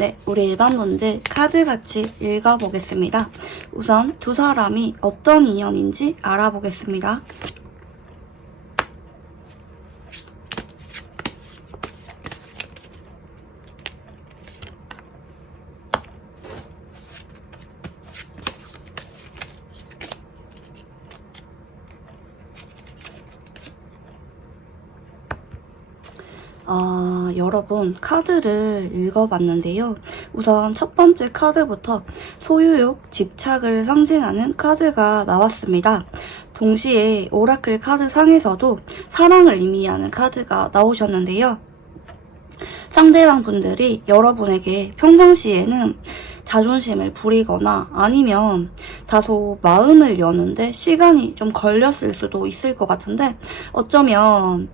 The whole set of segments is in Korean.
네, 우리 일반분들 카드 같이 읽어보겠습니다. 우선 두 사람이 어떤 인연인지 알아보겠습니다. 여러분 카드를 읽어봤는데요. 우선 첫 번째 카드부터 소유욕, 집착을 상징하는 카드가 나왔습니다. 동시에 오라클 카드 상에서도 사랑을 의미하는 카드가 나오셨는데요. 상대방 분들이 여러분에게 평상시에는 자존심을 부리거나 아니면 다소 마음을 여는데 시간이 좀 걸렸을 수도 있을 것 같은데, 어쩌면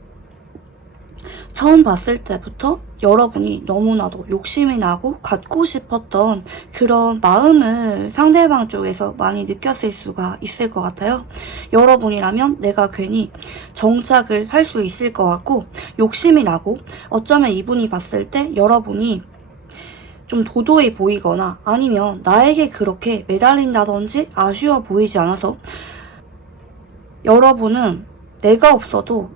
처음 봤을 때부터 여러분이 너무나도 욕심이 나고 갖고 싶었던 그런 마음을 상대방 쪽에서 많이 느꼈을 수가 있을 것 같아요. 여러분이라면 내가 괜히 정착을 할 수 있을 것 같고 욕심이 나고, 어쩌면 이분이 봤을 때 여러분이 좀 도도해 보이거나 아니면 나에게 그렇게 매달린다든지 아쉬워 보이지 않아서 여러분은 내가 없어도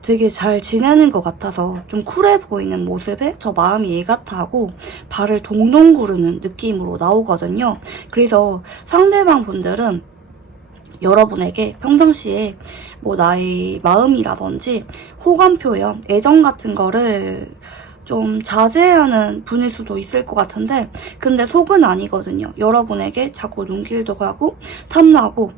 되게 잘 지내는 것 같아서 좀 쿨해 보이는 모습에 더 마음이 애같하고 발을 동동 구르는 느낌으로 나오거든요. 그래서 상대방 분들은 여러분에게 평상시에 뭐 나의 마음이라든지 호감 표현, 애정 같은 거를 좀 자제하는 분일 수도 있을 것 같은데, 근데 속은 아니거든요. 여러분에게 자꾸 눈길도 가고 탐나고,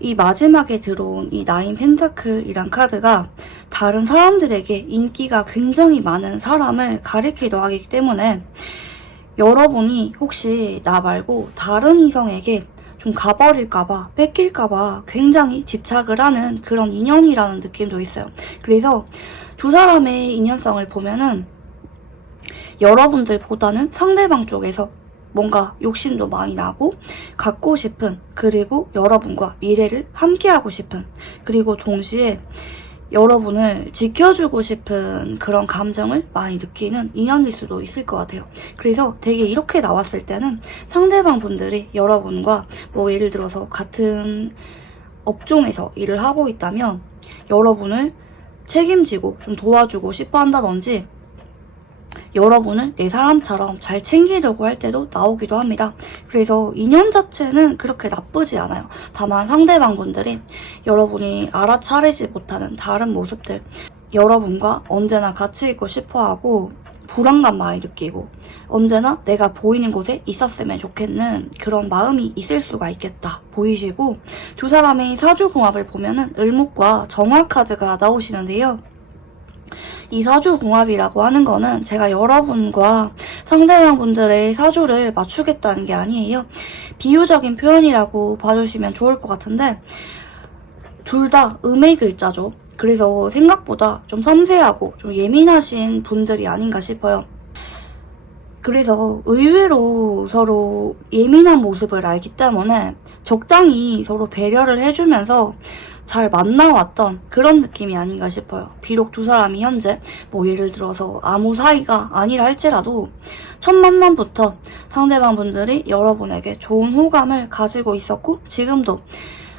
이 마지막에 들어온 이 나인 펜타클이란 카드가 다른 사람들에게 인기가 굉장히 많은 사람을 가리키려 하기 때문에 여러분이 혹시 나 말고 다른 이성에게 좀 가버릴까봐, 뺏길까봐 굉장히 집착을 하는 그런 인연이라는 느낌도 있어요. 그래서 두 사람의 인연성을 보면은 여러분들보다는 상대방 쪽에서 뭔가 욕심도 많이 나고 갖고 싶은, 그리고 여러분과 미래를 함께하고 싶은, 그리고 동시에 여러분을 지켜주고 싶은 그런 감정을 많이 느끼는 인연일 수도 있을 것 같아요. 그래서 되게 이렇게 나왔을 때는 상대방 분들이 여러분과 뭐 예를 들어서 같은 업종에서 일을 하고 있다면 여러분을 책임지고 좀 도와주고 싶어 한다든지 여러분을 내 사람처럼 잘 챙기려고 할 때도 나오기도 합니다. 그래서 인연 자체는 그렇게 나쁘지 않아요. 다만 상대방 분들이 여러분이 알아차리지 못하는 다른 모습들, 여러분과 언제나 같이 있고 싶어하고 불안감 많이 느끼고 언제나 내가 보이는 곳에 있었으면 좋겠는 그런 마음이 있을 수가 있겠다 보이시고, 두 사람의 사주궁합을 보면은 을목과 정화 카드가 나오시는데요. 이 사주궁합이라고 하는 거는 제가 여러분과 상대방 분들의 사주를 맞추겠다는 게 아니에요. 비유적인 표현이라고 봐주시면 좋을 것 같은데, 둘 다 음의 글자죠. 그래서 생각보다 좀 섬세하고 좀 예민하신 분들이 아닌가 싶어요. 그래서 의외로 서로 예민한 모습을 알기 때문에 적당히 서로 배려를 해주면서 잘 만나왔던 그런 느낌이 아닌가 싶어요. 비록 두 사람이 현재 뭐 예를 들어서 아무 사이가 아니라 할지라도 첫 만남부터 상대방 분들이 여러분에게 좋은 호감을 가지고 있었고, 지금도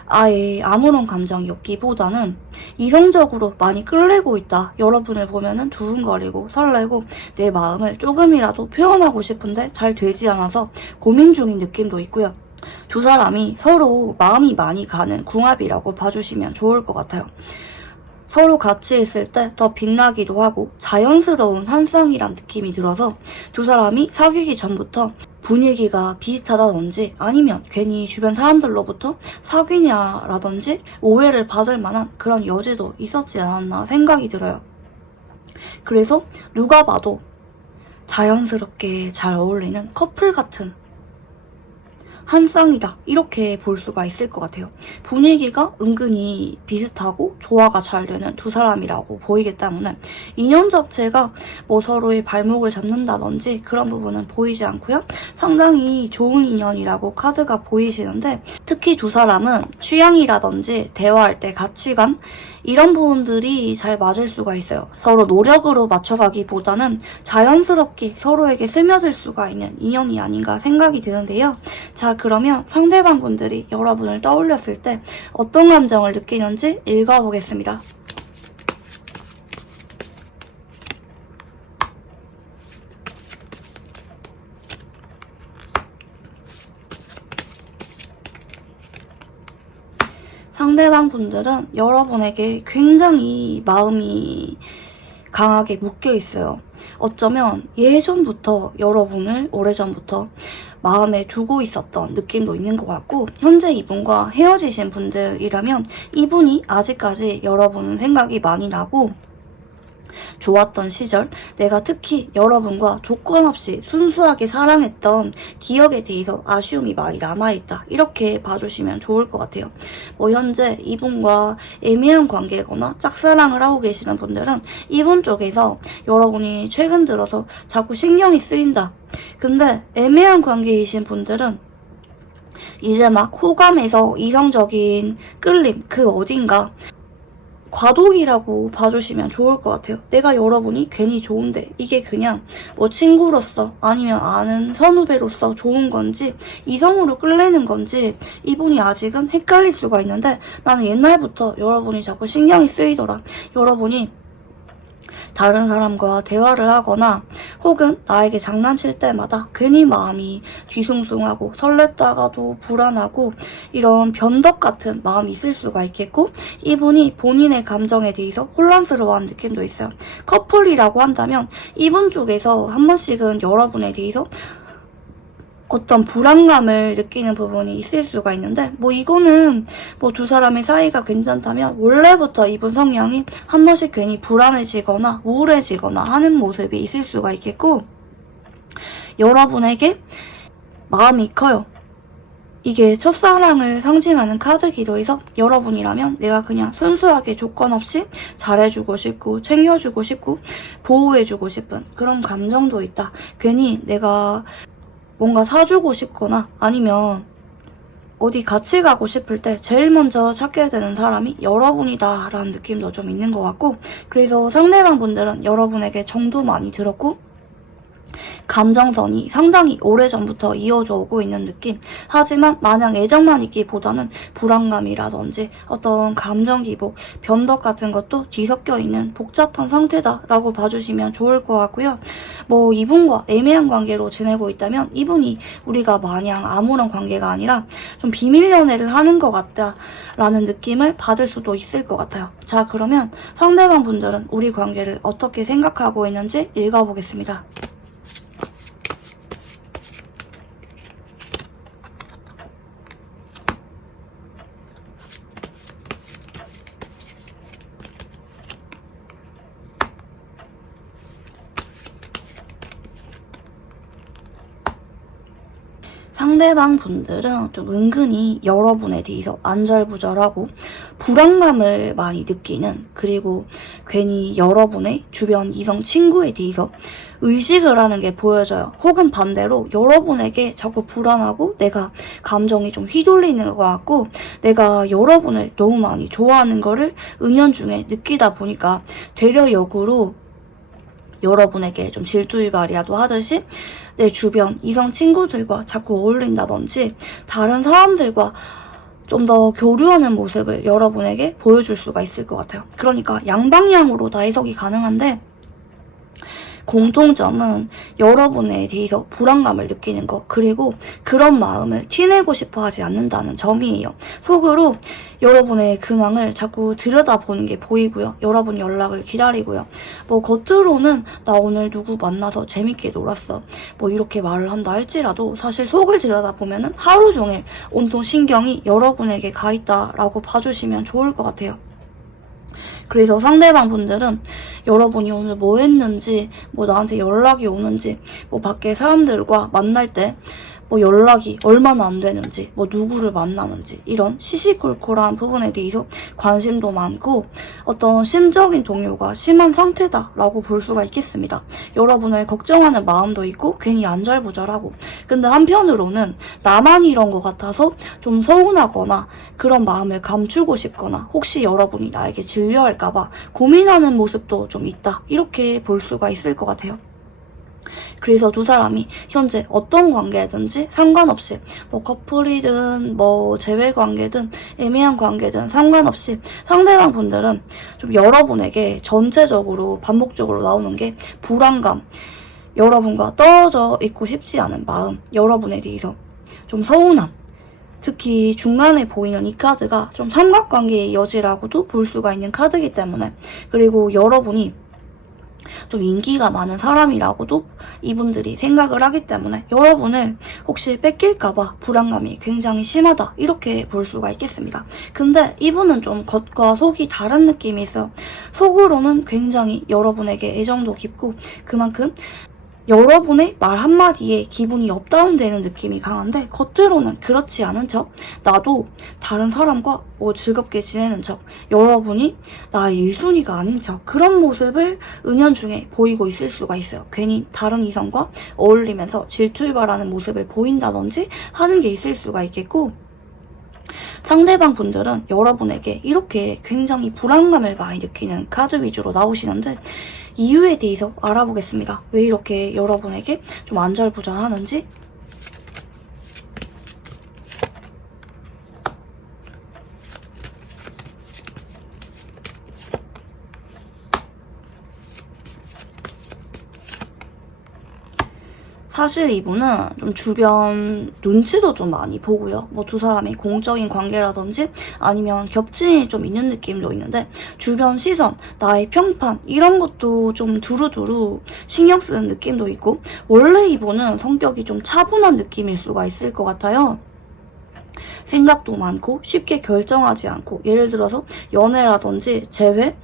아예 아무런 감정이 없기보다는 이성적으로 많이 끌리고 있다. 여러분을 보면은 두근거리고 설레고 내 마음을 조금이라도 표현하고 싶은데 잘 되지 않아서 고민 중인 느낌도 있고요. 두 사람이 서로 마음이 많이 가는 궁합이라고 봐주시면 좋을 것 같아요. 서로 같이 있을 때 더 빛나기도 하고 자연스러운 환상이란 느낌이 들어서 두 사람이 사귀기 전부터 분위기가 비슷하다든지 아니면 괜히 주변 사람들로부터 사귀냐라든지 오해를 받을 만한 그런 여지도 있었지 않았나 생각이 들어요. 그래서 누가 봐도 자연스럽게 잘 어울리는 커플 같은 한 쌍이다 이렇게 볼 수가 있을 것 같아요. 분위기가 은근히 비슷하고 조화가 잘 되는 두 사람이라고 보이기 때문에 인연 자체가 뭐 서로의 발목을 잡는다든지 그런 부분은 보이지 않고요. 상당히 좋은 인연이라고 카드가 보이시는데 특히 두 사람은 취향이라든지 대화할 때 가치관 이런 부분들이 잘 맞을 수가 있어요. 서로 노력으로 맞춰가기보다는 자연스럽게 서로에게 스며들 수가 있는 인연이 아닌가 생각이 드는데요. 자, 그러면 상대방 분들이 여러분을 떠올렸을 때 어떤 감정을 느끼는지 읽어보겠습니다. 상대방 분들은 여러분에게 굉장히 마음이 강하게 묶여 있어요. 어쩌면 예전부터 여러분을 오래전부터 마음에 두고 있었던 느낌도 있는 것 같고 현재 이분과 헤어지신 분들이라면 이분이 아직까지 여러분 생각이 많이 나고 좋았던 시절, 내가 특히 여러분과 조건 없이 순수하게 사랑했던 기억에 대해서 아쉬움이 많이 남아있다. 이렇게 봐주시면 좋을 것 같아요. 뭐 현재 이분과 애매한 관계거나 짝사랑을 하고 계시는 분들은 이분 쪽에서 여러분이 최근 들어서 자꾸 신경이 쓰인다. 근데 애매한 관계이신 분들은 이제 막 호감에서 이성적인 끌림, 그 어딘가 과도기라고 봐주시면 좋을 것 같아요. 내가 여러분이 괜히 좋은데 이게 그냥 뭐 친구로서 아니면 아는 선후배로서 좋은 건지 이성으로 끌리는 건지 이분이 아직은 헷갈릴 수가 있는데 나는 옛날부터 여러분이 자꾸 신경이 쓰이더라. 여러분이 다른 사람과 대화를 하거나 혹은 나에게 장난칠 때마다 괜히 마음이 뒤숭숭하고 설렜다가도 불안하고 이런 변덕 같은 마음이 있을 수가 있겠고 이분이 본인의 감정에 대해서 혼란스러워하는 느낌도 있어요. 커플이라고 한다면 이분 쪽에서 한 번씩은 여러분에 대해서 어떤 불안감을 느끼는 부분이 있을 수가 있는데 뭐 이거는 뭐 두 사람의 사이가 괜찮다면 원래부터 이분 성향이 한 번씩 괜히 불안해지거나 우울해지거나 하는 모습이 있을 수가 있겠고 여러분에게 마음이 커요. 이게 첫사랑을 상징하는 카드기도 해서 여러분이라면 내가 그냥 순수하게 조건 없이 잘해주고 싶고 챙겨주고 싶고 보호해주고 싶은 그런 감정도 있다. 괜히 내가 뭔가 사주고 싶거나 아니면 어디 같이 가고 싶을 때 제일 먼저 찾게 되는 사람이 여러분이다 라는 느낌도 좀 있는 것 같고 그래서 상대방 분들은 여러분에게 정도 많이 들었고 감정선이 상당히 오래전부터 이어져 오고 있는 느낌. 하지만 마냥 애정만 있기보다는 불안감이라든지 어떤 감정 기복, 변덕 같은 것도 뒤섞여 있는 복잡한 상태다라고 봐주시면 좋을 것 같고요. 뭐 이분과 애매한 관계로 지내고 있다면 이분이 우리가 마냥 아무런 관계가 아니라 좀 비밀 연애를 하는 것 같다라는 느낌을 받을 수도 있을 것 같아요. 자, 그러면 상대방 분들은 우리 관계를 어떻게 생각하고 있는지 읽어보겠습니다. 상대방 분들은 좀 은근히 여러분에 대해서 안절부절하고 불안감을 많이 느끼는 그리고 괜히 여러분의 주변 이성 친구에 대해서 의식을 하는 게 보여져요. 혹은 반대로 여러분에게 자꾸 불안하고 내가 감정이 좀 휘둘리는 것 같고 내가 여러분을 너무 많이 좋아하는 거를 은연중에 느끼다 보니까 되려 역으로 여러분에게 좀 질투유발이라도 하듯이 내 주변 이성 친구들과 자꾸 어울린다든지 다른 사람들과 좀 더 교류하는 모습을 여러분에게 보여줄 수가 있을 것 같아요. 그러니까 양방향으로 다 해석이 가능한데 공통점은 여러분에 대해서 불안감을 느끼는 것 그리고 그런 마음을 티내고 싶어 하지 않는다는 점이에요. 속으로 여러분의 근황을 자꾸 들여다보는 게 보이고요. 여러분 연락을 기다리고요. 뭐 겉으로는 나 오늘 누구 만나서 재밌게 놀았어 뭐 이렇게 말을 한다 할지라도 사실 속을 들여다보면 하루 종일 온통 신경이 여러분에게 가 있다라고 봐주시면 좋을 것 같아요. 그래서 상대방 분들은 여러분이 오늘 뭐 했는지, 뭐 나한테 연락이 오는지, 뭐 밖에 사람들과 만날 때 뭐 연락이 얼마나 안 되는지, 뭐 누구를 만나는지 이런 시시콜콜한 부분에 대해서 관심도 많고 어떤 심적인 동요가 심한 상태다라고 볼 수가 있겠습니다. 여러분을 걱정하는 마음도 있고 괜히 안절부절하고, 근데 한편으로는 나만 이런 것 같아서 좀 서운하거나 그런 마음을 감추고 싶거나 혹시 여러분이 나에게 질려할까봐 고민하는 모습도 좀 있다, 이렇게 볼 수가 있을 것 같아요. 그래서 두 사람이 현재 어떤 관계든지 상관없이 뭐 커플이든 뭐 재회 관계든 애매한 관계든 상관없이 상대방 분들은 좀 여러분에게 전체적으로 반복적으로 나오는 게 불안감, 여러분과 떨어져 있고 싶지 않은 마음, 여러분에 대해서 좀 서운함, 특히 중간에 보이는 이 카드가 좀 삼각관계의 여지라고도 볼 수가 있는 카드이기 때문에, 그리고 여러분이 좀 인기가 많은 사람이라고도 이분들이 생각을 하기 때문에 여러분을 혹시 뺏길까봐 불안감이 굉장히 심하다, 이렇게 볼 수가 있겠습니다. 근데 이분은 좀 겉과 속이 다른 느낌이 있어요. 속으로는 굉장히 여러분에게 애정도 깊고 그만큼 여러분의 말 한마디에 기분이 업다운되는 느낌이 강한데, 겉으로는 그렇지 않은 척, 나도 다른 사람과 뭐 즐겁게 지내는 척, 여러분이 나의 1순위가 아닌 척, 그런 모습을 은연중에 보이고 있을 수가 있어요. 괜히 다른 이성과 어울리면서 질투유발하는 모습을 보인다든지 하는 게 있을 수가 있겠고, 상대방 분들은 여러분에게 이렇게 굉장히 불안감을 많이 느끼는 카드 위주로 나오시는데, 이유에 대해서 알아보겠습니다. 왜 이렇게 여러분에게 좀 안절부절하는지. 사실 이분은 좀 주변 눈치도 좀 많이 보고요. 뭐 두 사람이 공적인 관계라든지 아니면 겹친이 좀 있는 느낌도 있는데, 주변 시선, 나의 평판 이런 것도 좀 두루두루 신경 쓰는 느낌도 있고, 원래 이분은 성격이 좀 차분한 느낌일 수가 있을 것 같아요. 생각도 많고 쉽게 결정하지 않고, 예를 들어서 연애라든지 재회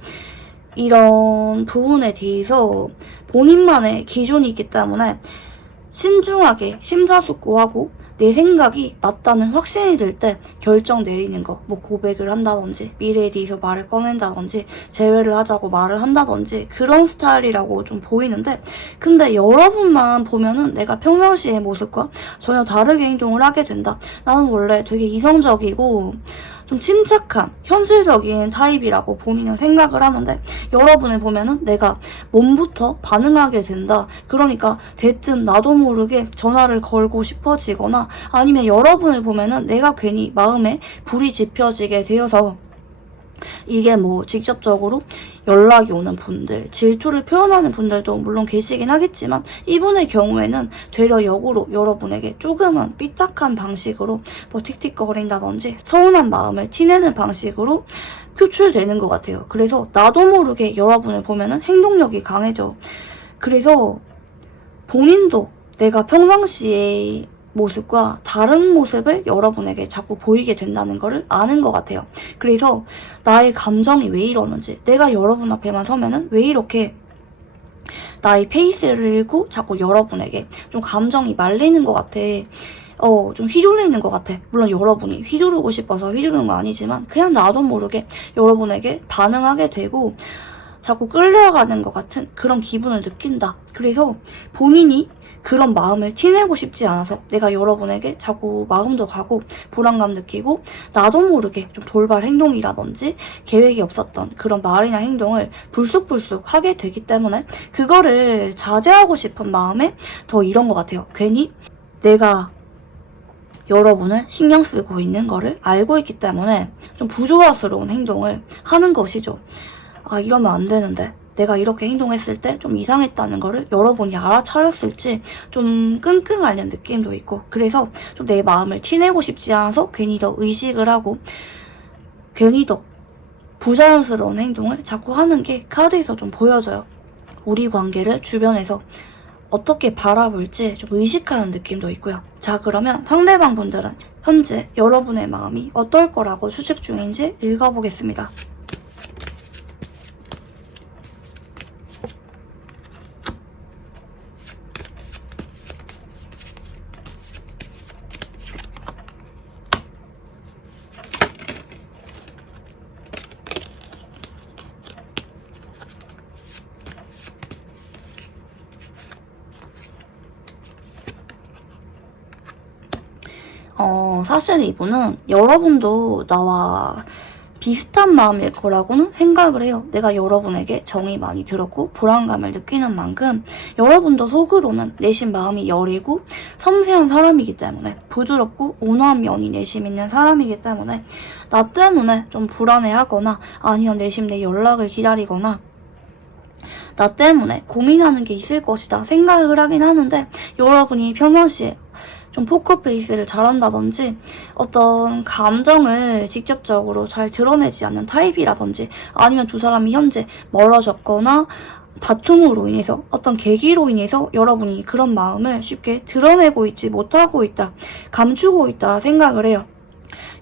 이런 부분에 대해서 본인만의 기준이 있기 때문에 신중하게 심사숙고하고 내 생각이 맞다는 확신이 들 때 결정 내리는 거, 뭐 고백을 한다든지 미래에 대해서 말을 꺼낸다든지 재회를 하자고 말을 한다든지 그런 스타일이라고 좀 보이는데, 근데 여러분만 보면은 내가 평상시의 모습과 전혀 다르게 행동을 하게 된다. 나는 원래 되게 이성적이고 좀 침착한 현실적인 타입이라고 본인은 생각을 하는데, 여러분을 보면은 내가 몸부터 반응하게 된다. 그러니까 대뜸 나도 모르게 전화를 걸고 싶어지거나, 아니면 여러분을 보면은 내가 괜히 마음에 불이 지펴지게 되어서, 이게 뭐 직접적으로 연락이 오는 분들, 질투를 표현하는 분들도 물론 계시긴 하겠지만, 이분의 경우에는 되려 역으로 여러분에게 조금은 삐딱한 방식으로 뭐 틱틱거린다든지 서운한 마음을 티내는 방식으로 표출되는 것 같아요. 그래서 나도 모르게 여러분을 보면은 행동력이 강해져. 그래서 본인도 내가 평상시에 모습과 다른 모습을 여러분에게 자꾸 보이게 된다는 거를 아는 것 같아요. 그래서 나의 감정이 왜 이러는지, 내가 여러분 앞에만 서면은 왜 이렇게 나의 페이스를 읽고 자꾸 여러분에게 좀 감정이 말리는 것 같아. 좀 휘둘리는 것 같아. 물론 여러분이 휘두르고 싶어서 휘두르는 건 아니지만, 그냥 나도 모르게 여러분에게 반응하게 되고 자꾸 끌려가는 것 같은 그런 기분을 느낀다. 그래서 본인이 그런 마음을 티내고 싶지 않아서 내가 여러분에게 자꾸 마음도 가고 불안감 느끼고 나도 모르게 좀 돌발 행동이라든지 계획이 없었던 그런 말이나 행동을 불쑥불쑥 하게 되기 때문에, 그거를 자제하고 싶은 마음에 더 이런 것 같아요. 괜히 내가 여러분을 신경 쓰고 있는 거를 알고 있기 때문에 좀 부조화스러운 행동을 하는 것이죠. 아, 이러면 안 되는데, 내가 이렇게 행동했을 때 좀 이상했다는 거를 여러분이 알아차렸을지 좀 끙끙 앓는 느낌도 있고, 그래서 좀 내 마음을 티내고 싶지 않아서 괜히 더 의식을 하고 괜히 더 부자연스러운 행동을 자꾸 하는 게 카드에서 좀 보여져요. 우리 관계를 주변에서 어떻게 바라볼지 좀 의식하는 느낌도 있고요. 자, 그러면 상대방 분들은 현재 여러분의 마음이 어떨 거라고 추측 중인지 읽어보겠습니다. 사실 이분은 여러분도 나와 비슷한 마음일 거라고는 생각을 해요. 내가 여러분에게 정이 많이 들었고 불안감을 느끼는 만큼 여러분도 속으로는 내심 마음이 여리고 섬세한 사람이기 때문에, 부드럽고 온화한 면이 내심 있는 사람이기 때문에 나 때문에 좀 불안해하거나 아니면 내심 내 연락을 기다리거나 나 때문에 고민하는 게 있을 것이다 생각을 하긴 하는데, 여러분이 평상시에 좀 포커페이스를 잘한다든지 어떤 감정을 직접적으로 잘 드러내지 않는 타입이라든지, 아니면 두 사람이 현재 멀어졌거나 다툼으로 인해서 어떤 계기로 인해서 여러분이 그런 마음을 쉽게 드러내고 있지 못하고 있다, 감추고 있다 생각을 해요.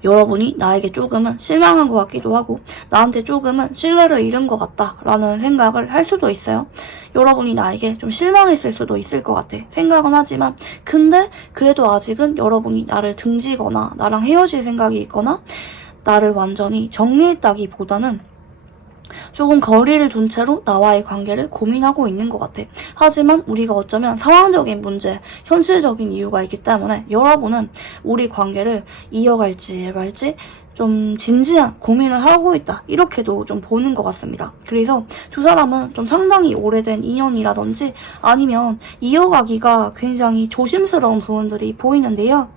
여러분이 나에게 조금은 실망한 것 같기도 하고 나한테 조금은 신뢰를 잃은 것 같다라는 생각을 할 수도 있어요. 여러분이 나에게 좀 실망했을 수도 있을 것 같아 생각은 하지만, 근데 그래도 아직은 여러분이 나를 등지거나 나랑 헤어질 생각이 있거나 나를 완전히 정리했다기보다는 조금 거리를 둔 채로 나와의 관계를 고민하고 있는 것 같아. 하지만 우리가 어쩌면 상황적인 문제, 현실적인 이유가 있기 때문에 여러분은 우리 관계를 이어갈지 말지 좀 진지한 고민을 하고 있다, 이렇게도 좀 보는 것 같습니다. 그래서 두 사람은 좀 상당히 오래된 인연이라든지 아니면 이어가기가 굉장히 조심스러운 부분들이 보이는데요.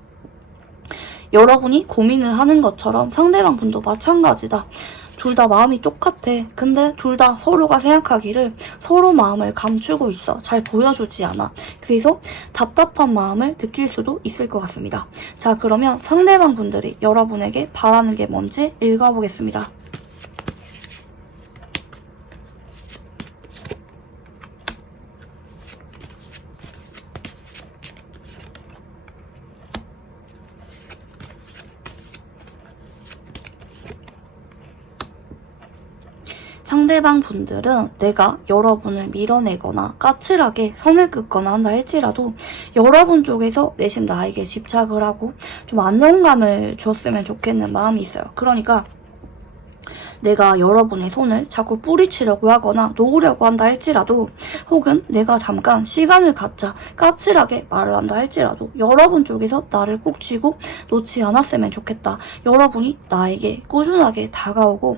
여러분이 고민을 하는 것처럼 상대방 분도 마찬가지다. 둘 다 마음이 똑같아. 근데 둘 다 서로가 생각하기를 서로 마음을 감추고 있어. 잘 보여주지 않아. 그래서 답답한 마음을 느낄 수도 있을 것 같습니다. 자, 그러면 상대방 분들이 여러분에게 바라는 게 뭔지 읽어보겠습니다. 상대방 분들은 내가 여러분을 밀어내거나 까칠하게 선을 긋거나 한다 할지라도 여러분 쪽에서 내심 나에게 집착을 하고 좀 안정감을 주었으면 좋겠는 마음이 있어요. 그러니까 내가 여러분의 손을 자꾸 뿌리치려고 하거나 놓으려고 한다 할지라도, 혹은 내가 잠깐 시간을 갖자 까칠하게 말을 한다 할지라도 여러분 쪽에서 나를 꼭 쥐고 놓지 않았으면 좋겠다. 여러분이 나에게 꾸준하게 다가오고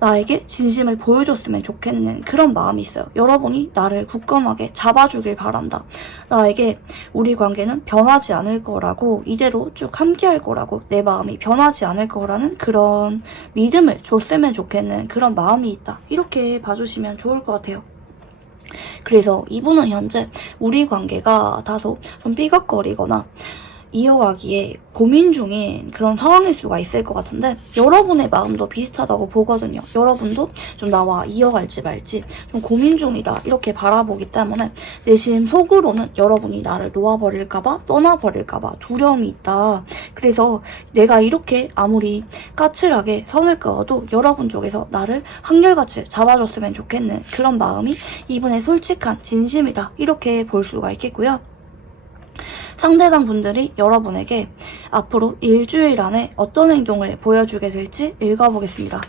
나에게 진심을 보여줬으면 좋겠는 그런 마음이 있어요. 여러분이 나를 굳건하게 잡아주길 바란다. 나에게 우리 관계는 변하지 않을 거라고, 이대로 쭉 함께할 거라고, 내 마음이 변하지 않을 거라는 그런 믿음을 줬으면 좋겠는 그런 마음이 있다. 이렇게 봐주시면 좋을 것 같아요. 그래서 이분은 현재 우리 관계가 다소 좀 삐걱거리거나 이어가기에 고민 중인 그런 상황일 수가 있을 것 같은데, 여러분의 마음도 비슷하다고 보거든요. 여러분도 좀 나와 이어갈지 말지 좀 고민 중이다, 이렇게 바라보기 때문에 내심 속으로는 여러분이 나를 놓아버릴까봐, 떠나버릴까봐 두려움이 있다. 그래서 내가 이렇게 아무리 까칠하게 선을 그어도 여러분 쪽에서 나를 한결같이 잡아줬으면 좋겠는 그런 마음이 이분의 솔직한 진심이다, 이렇게 볼 수가 있겠고요. 상대방 분들이 여러분에게 앞으로 일주일 안에 어떤 행동을 보여주게 될지 읽어보겠습니다.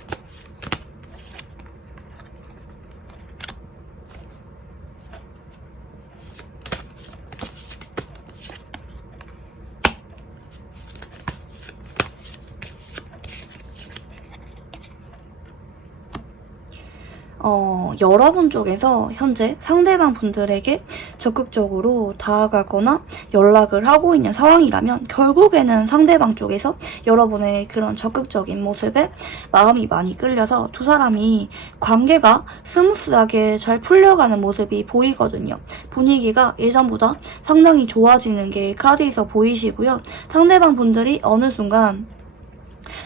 여러분 쪽에서 현재 상대방 분들에게 적극적으로 다가가거나 연락을 하고 있는 상황이라면, 결국에는 상대방 쪽에서 여러분의 그런 적극적인 모습에 마음이 많이 끌려서 두 사람이 관계가 스무스하게 잘 풀려가는 모습이 보이거든요. 분위기가 예전보다 상당히 좋아지는 게 카드에서 보이시고요. 상대방 분들이 어느 순간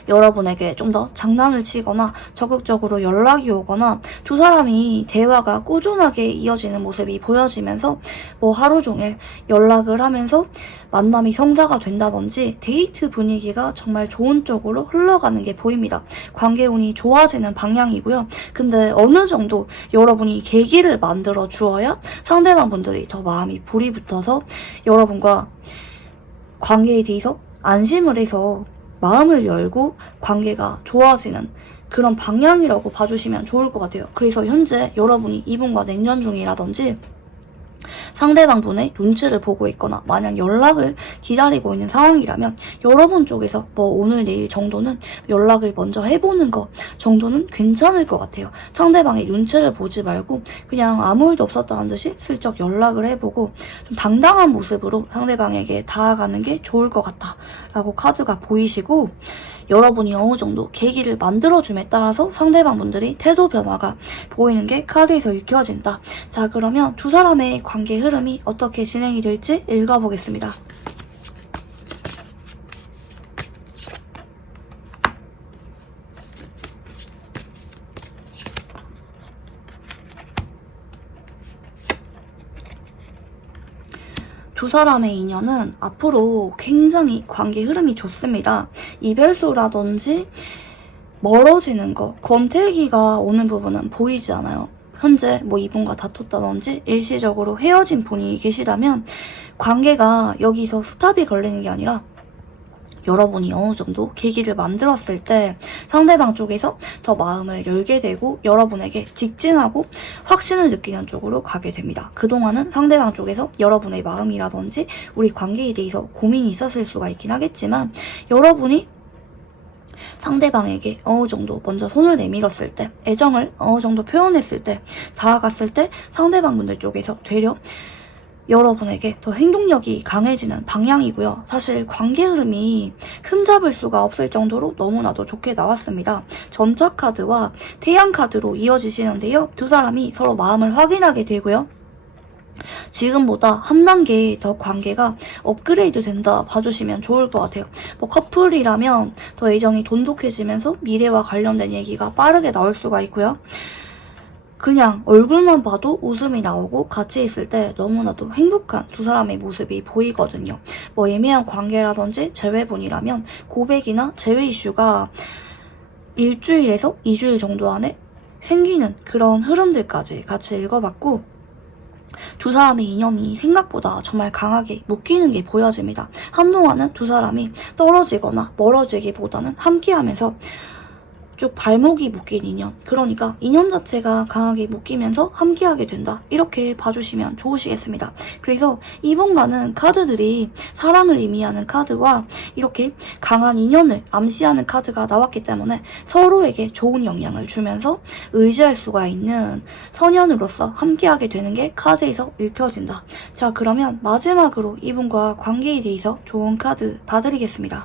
여러분에게 좀 더 장난을 치거나 적극적으로 연락이 오거나 두 사람이 대화가 꾸준하게 이어지는 모습이 보여지면서 뭐 하루 종일 연락을 하면서 만남이 성사가 된다든지 데이트 분위기가 정말 좋은 쪽으로 흘러가는 게 보입니다. 관계운이 좋아지는 방향이고요. 근데 어느 정도 여러분이 계기를 만들어 주어야 상대방 분들이 더 마음이 불이 붙어서 여러분과 관계에 대해서 안심을 해서 마음을 열고 관계가 좋아지는 그런 방향이라고 봐주시면 좋을 것 같아요. 그래서 현재 여러분이 이분과 냉전 중이라든지 상대방 분의 눈치를 보고 있거나 만약 연락을 기다리고 있는 상황이라면 여러분 쪽에서 뭐 오늘 내일 정도는 연락을 먼저 해보는 거 정도는 괜찮을 것 같아요. 상대방의 눈치를 보지 말고 그냥 아무 일도 없었다는 듯이 슬쩍 연락을 해보고 좀 당당한 모습으로 상대방에게 다가가는 게 좋을 것 같다 라고 카드가 보이시고, 여러분이 어느 정도 계기를 만들어줌에 따라서 상대방 분들이 태도 변화가 보이는 게 카드에서 읽혀진다. 자, 그러면 두 사람의 관계 흐름이 어떻게 진행이 될지 읽어보겠습니다. 두 사람의 인연은 앞으로 굉장히 관계 흐름이 좋습니다. 이별수라든지 멀어지는 거, 권태기가 오는 부분은 보이지 않아요. 현재 뭐 이분과 다퉜다든지 일시적으로 헤어진 분이 계시다면 관계가 여기서 스탑이 걸리는 게 아니라 여러분이 어느 정도 계기를 만들었을 때 상대방 쪽에서 더 마음을 열게 되고 여러분에게 직진하고 확신을 느끼는 쪽으로 가게 됩니다. 그동안은 상대방 쪽에서 여러분의 마음이라든지 우리 관계에 대해서 고민이 있었을 수가 있긴 하겠지만, 여러분이 상대방에게 어느 정도 먼저 손을 내밀었을 때, 애정을 어느 정도 표현했을 때, 다가갔을 때 상대방 분들 쪽에서 되려 여러분에게 더 행동력이 강해지는 방향이고요. 사실 관계 흐름이 흠잡을 수가 없을 정도로 너무나도 좋게 나왔습니다. 전차 카드와 태양 카드로 이어지시는데요. 두 사람이 서로 마음을 확인하게 되고요. 지금보다 한 단계 더 관계가 업그레이드 된다 봐주시면 좋을 것 같아요. 뭐 커플이라면 더 애정이 돈독해지면서 미래와 관련된 얘기가 빠르게 나올 수가 있고요. 그냥 얼굴만 봐도 웃음이 나오고 같이 있을 때 너무나도 행복한 두 사람의 모습이 보이거든요. 뭐 애매한 관계라든지 재회분이라면 고백이나 재회 이슈가 일주일에서 2주일 정도 안에 생기는 그런 흐름들까지 같이 읽어봤고, 두 사람의 인연이 생각보다 정말 강하게 묶이는 게 보여집니다. 한동안은 두 사람이 떨어지거나 멀어지기보다는 함께하면서 쭉 발목이 묶인 인연, 그러니까 인연 자체가 강하게 묶이면서 함께하게 된다, 이렇게 봐주시면 좋으시겠습니다. 그래서 이분과는 카드들이 사랑을 의미하는 카드와 이렇게 강한 인연을 암시하는 카드가 나왔기 때문에 서로에게 좋은 영향을 주면서 의지할 수가 있는 선연으로서 함께하게 되는 게 카드에서 읽혀진다. 자, 그러면 마지막으로 이분과 관계에 대해서 좋은 카드 봐드리겠습니다.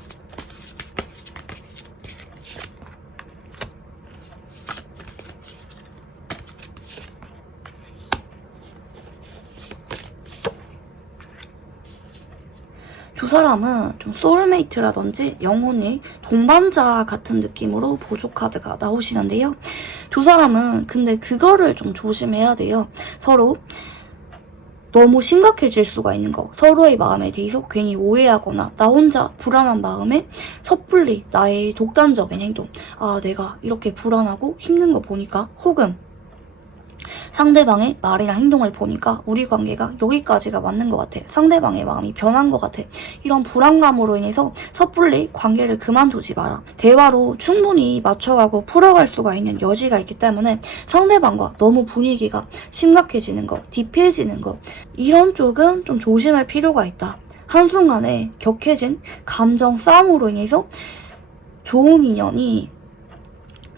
두 사람은 좀 소울메이트라든지 영혼의 동반자 같은 느낌으로 보조 카드가 나오시는데요. 두 사람은 근데 그거를 좀 조심해야 돼요. 서로 너무 심각해질 수가 있는 거. 서로의 마음에 대해서 괜히 오해하거나 나 혼자 불안한 마음에 섣불리 나의 독단적인 행동. 아, 내가 이렇게 불안하고 힘든 거 보니까, 혹은 상대방의 말이나 행동을 보니까 우리 관계가 여기까지가 맞는 것 같아, 상대방의 마음이 변한 것 같아, 이런 불안감으로 인해서 섣불리 관계를 그만두지 마라. 대화로 충분히 맞춰가고 풀어갈 수가 있는 여지가 있기 때문에 상대방과 너무 분위기가 심각해지는 거, 딥해지는 거, 이런 쪽은 좀 조심할 필요가 있다. 한순간에 격해진 감정 싸움으로 인해서 좋은 인연이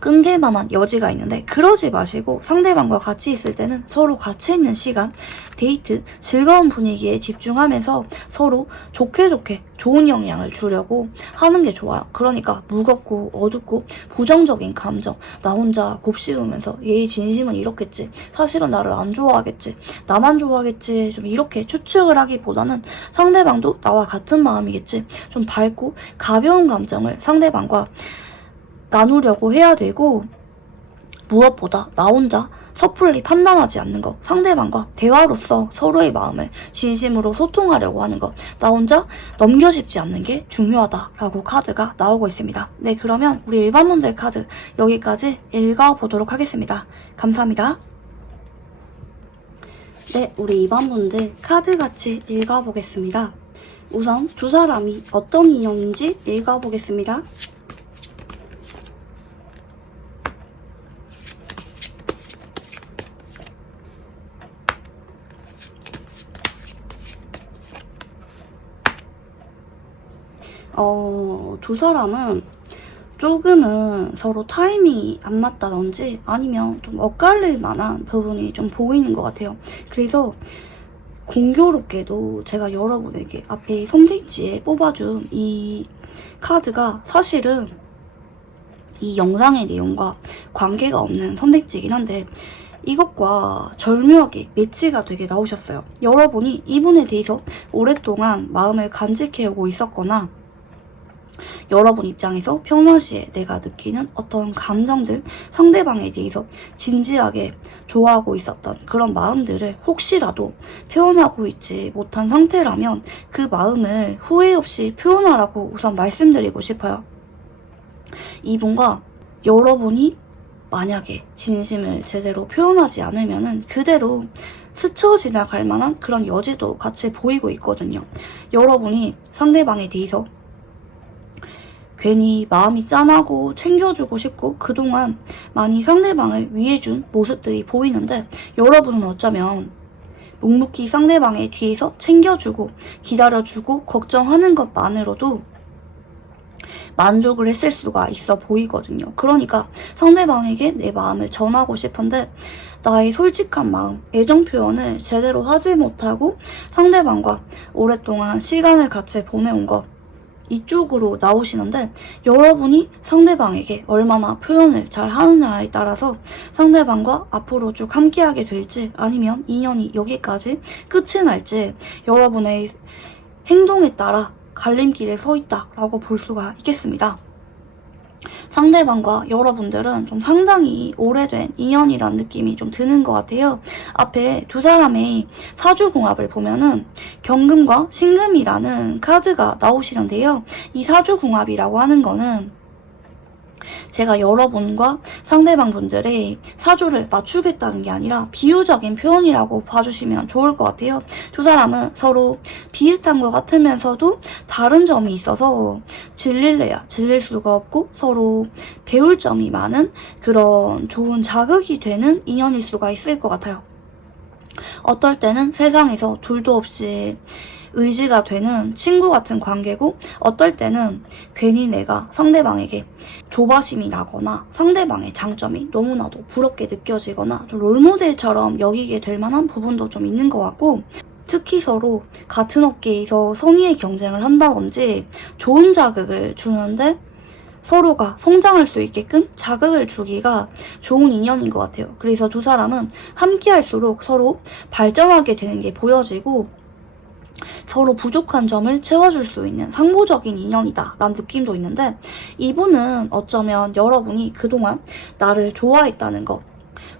끊길 만한 여지가 있는데, 그러지 마시고 상대방과 같이 있을 때는 서로 같이 있는 시간, 데이트, 즐거운 분위기에 집중하면서 서로 좋게 좋은 영향을 주려고 하는 게 좋아요. 그러니까 무겁고 어둡고 부정적인 감정, 나 혼자 곱씹으면서 얘의 진심은 이렇겠지, 사실은 나를 안 좋아하겠지, 나만 좋아하겠지, 좀 이렇게 추측을 하기보다는 상대방도 나와 같은 마음이겠지, 좀 밝고 가벼운 감정을 상대방과 나누려고 해야 되고, 무엇보다 나 혼자 섣불리 판단하지 않는 거, 상대방과 대화로서 서로의 마음을 진심으로 소통하려고 하는 거, 나 혼자 넘겨짚지 않는 게 중요하다라고 카드가 나오고 있습니다. 네, 그러면 우리 일반분들 카드 여기까지 읽어보도록 하겠습니다. 감사합니다. 네, 우리 일반분들 카드 같이 읽어보겠습니다. 우선 두 사람이 어떤 인연인지 읽어보겠습니다. 두 사람은 조금은 서로 타이밍이 안 맞다든지 아니면 좀 엇갈릴 만한 부분이 좀 보이는 것 같아요. 그래서 공교롭게도 제가 여러분에게 앞에 선택지에 뽑아준 이 카드가 사실은 이 영상의 내용과 관계가 없는 선택지이긴 한데 이것과 절묘하게 매치가 되게 나오셨어요. 여러분이 이분에 대해서 오랫동안 마음을 간직해오고 있었거나 여러분 입장에서 평상시에 내가 느끼는 어떤 감정들, 상대방에 대해서 진지하게 좋아하고 있었던 그런 마음들을 혹시라도 표현하고 있지 못한 상태라면 그 마음을 후회 없이 표현하라고 우선 말씀드리고 싶어요. 이분과 여러분이 만약에 진심을 제대로 표현하지 않으면은 그대로 스쳐 지나갈 만한 그런 여지도 같이 보이고 있거든요. 여러분이 상대방에 대해서 괜히 마음이 짠하고 챙겨주고 싶고 그동안 많이 상대방을 위해준 모습들이 보이는데 여러분은 어쩌면 묵묵히 상대방의 뒤에서 챙겨주고 기다려주고 걱정하는 것만으로도 만족을 했을 수가 있어 보이거든요. 그러니까 상대방에게 내 마음을 전하고 싶은데 나의 솔직한 마음, 애정 표현을 제대로 하지 못하고 상대방과 오랫동안 시간을 같이 보내온 것 이쪽으로 나오시는데 여러분이 상대방에게 얼마나 표현을 잘 하느냐에 따라서 상대방과 앞으로 쭉 함께하게 될지 아니면 인연이 여기까지 끝이 날지 여러분의 행동에 따라 갈림길에 서 있다라고 볼 수가 있겠습니다. 상대방과 여러분들은 좀 상당히 오래된 인연이란 느낌이 좀 드는 것 같아요. 앞에 두 사람의 사주궁합을 보면은 경금과 신금이라는 카드가 나오시는데요. 이 사주궁합이라고 하는 거는 제가 여러분과 상대방 분들의 사주를 맞추겠다는 게 아니라 비유적인 표현이라고 봐주시면 좋을 것 같아요. 두 사람은 서로 비슷한 것 같으면서도 다른 점이 있어서 질릴래야 질릴 수가 없고 서로 배울 점이 많은 그런 좋은 자극이 되는 인연일 수가 있을 것 같아요. 어떨 때는 세상에서 둘도 없이 의지가 되는 친구 같은 관계고 어떨 때는 괜히 내가 상대방에게 조바심이 나거나 상대방의 장점이 너무나도 부럽게 느껴지거나 좀 롤모델처럼 여기게 될 만한 부분도 좀 있는 것 같고 특히 서로 같은 업계에서 선의의 경쟁을 한다든지 좋은 자극을 주는데 서로가 성장할 수 있게끔 자극을 주기가 좋은 인연인 것 같아요. 그래서 두 사람은 함께 할수록 서로 발전하게 되는 게 보여지고 서로 부족한 점을 채워줄 수 있는 상호적인 인연이다 라는 느낌도 있는데 이분은 어쩌면 여러분이 그동안 나를 좋아했다는 것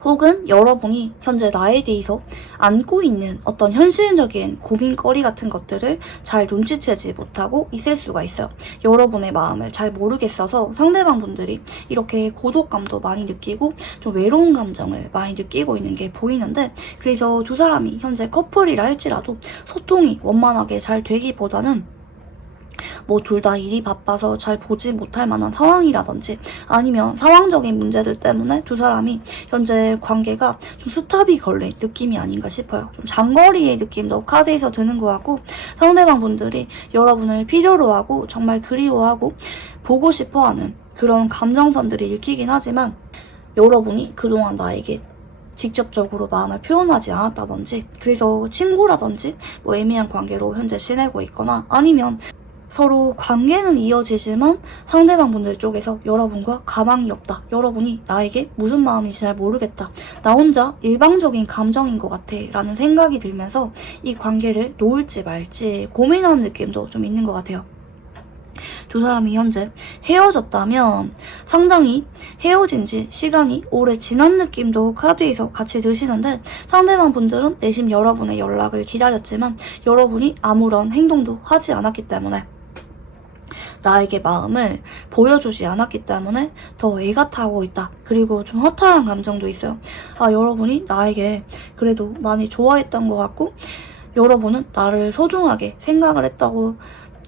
혹은 여러분이 현재 나에 대해서 안고 있는 어떤 현실적인 고민거리 같은 것들을 잘 눈치채지 못하고 있을 수가 있어요. 여러분의 마음을 잘 모르겠어서 상대방 분들이 이렇게 고독감도 많이 느끼고 좀 외로운 감정을 많이 느끼고 있는 게 보이는데 그래서 두 사람이 현재 커플이라 할지라도 소통이 원만하게 잘 되기보다는 뭐 둘 다 일이 바빠서 잘 보지 못할 만한 상황이라든지 아니면 상황적인 문제들 때문에 두 사람이 현재 관계가 좀 스탑이 걸린 느낌이 아닌가 싶어요. 좀 장거리의 느낌도 카드에서 드는 것 같고 상대방 분들이 여러분을 필요로 하고 정말 그리워하고 보고 싶어하는 그런 감정선들이 읽히긴 하지만 여러분이 그동안 나에게 직접적으로 마음을 표현하지 않았다든지 그래서 친구라든지 뭐 애매한 관계로 현재 지내고 있거나 아니면 서로 관계는 이어지지만 상대방 분들 쪽에서 여러분과 가망이 없다. 여러분이 나에게 무슨 마음인지 잘 모르겠다. 나 혼자 일방적인 감정인 것 같아. 라는 생각이 들면서 이 관계를 놓을지 말지 고민하는 느낌도 좀 있는 것 같아요. 두 사람이 현재 헤어졌다면 상당히 헤어진 지 시간이 오래 지난 느낌도 카드에서 같이 드시는데 상대방 분들은 내심 여러분의 연락을 기다렸지만 여러분이 아무런 행동도 하지 않았기 때문에 나에게 마음을 보여주지 않았기 때문에 더 애가 타고 있다. 그리고 좀 허탈한 감정도 있어요. 아, 여러분이 나에게 그래도 많이 좋아했던 것 같고 여러분은 나를 소중하게 생각을 했다고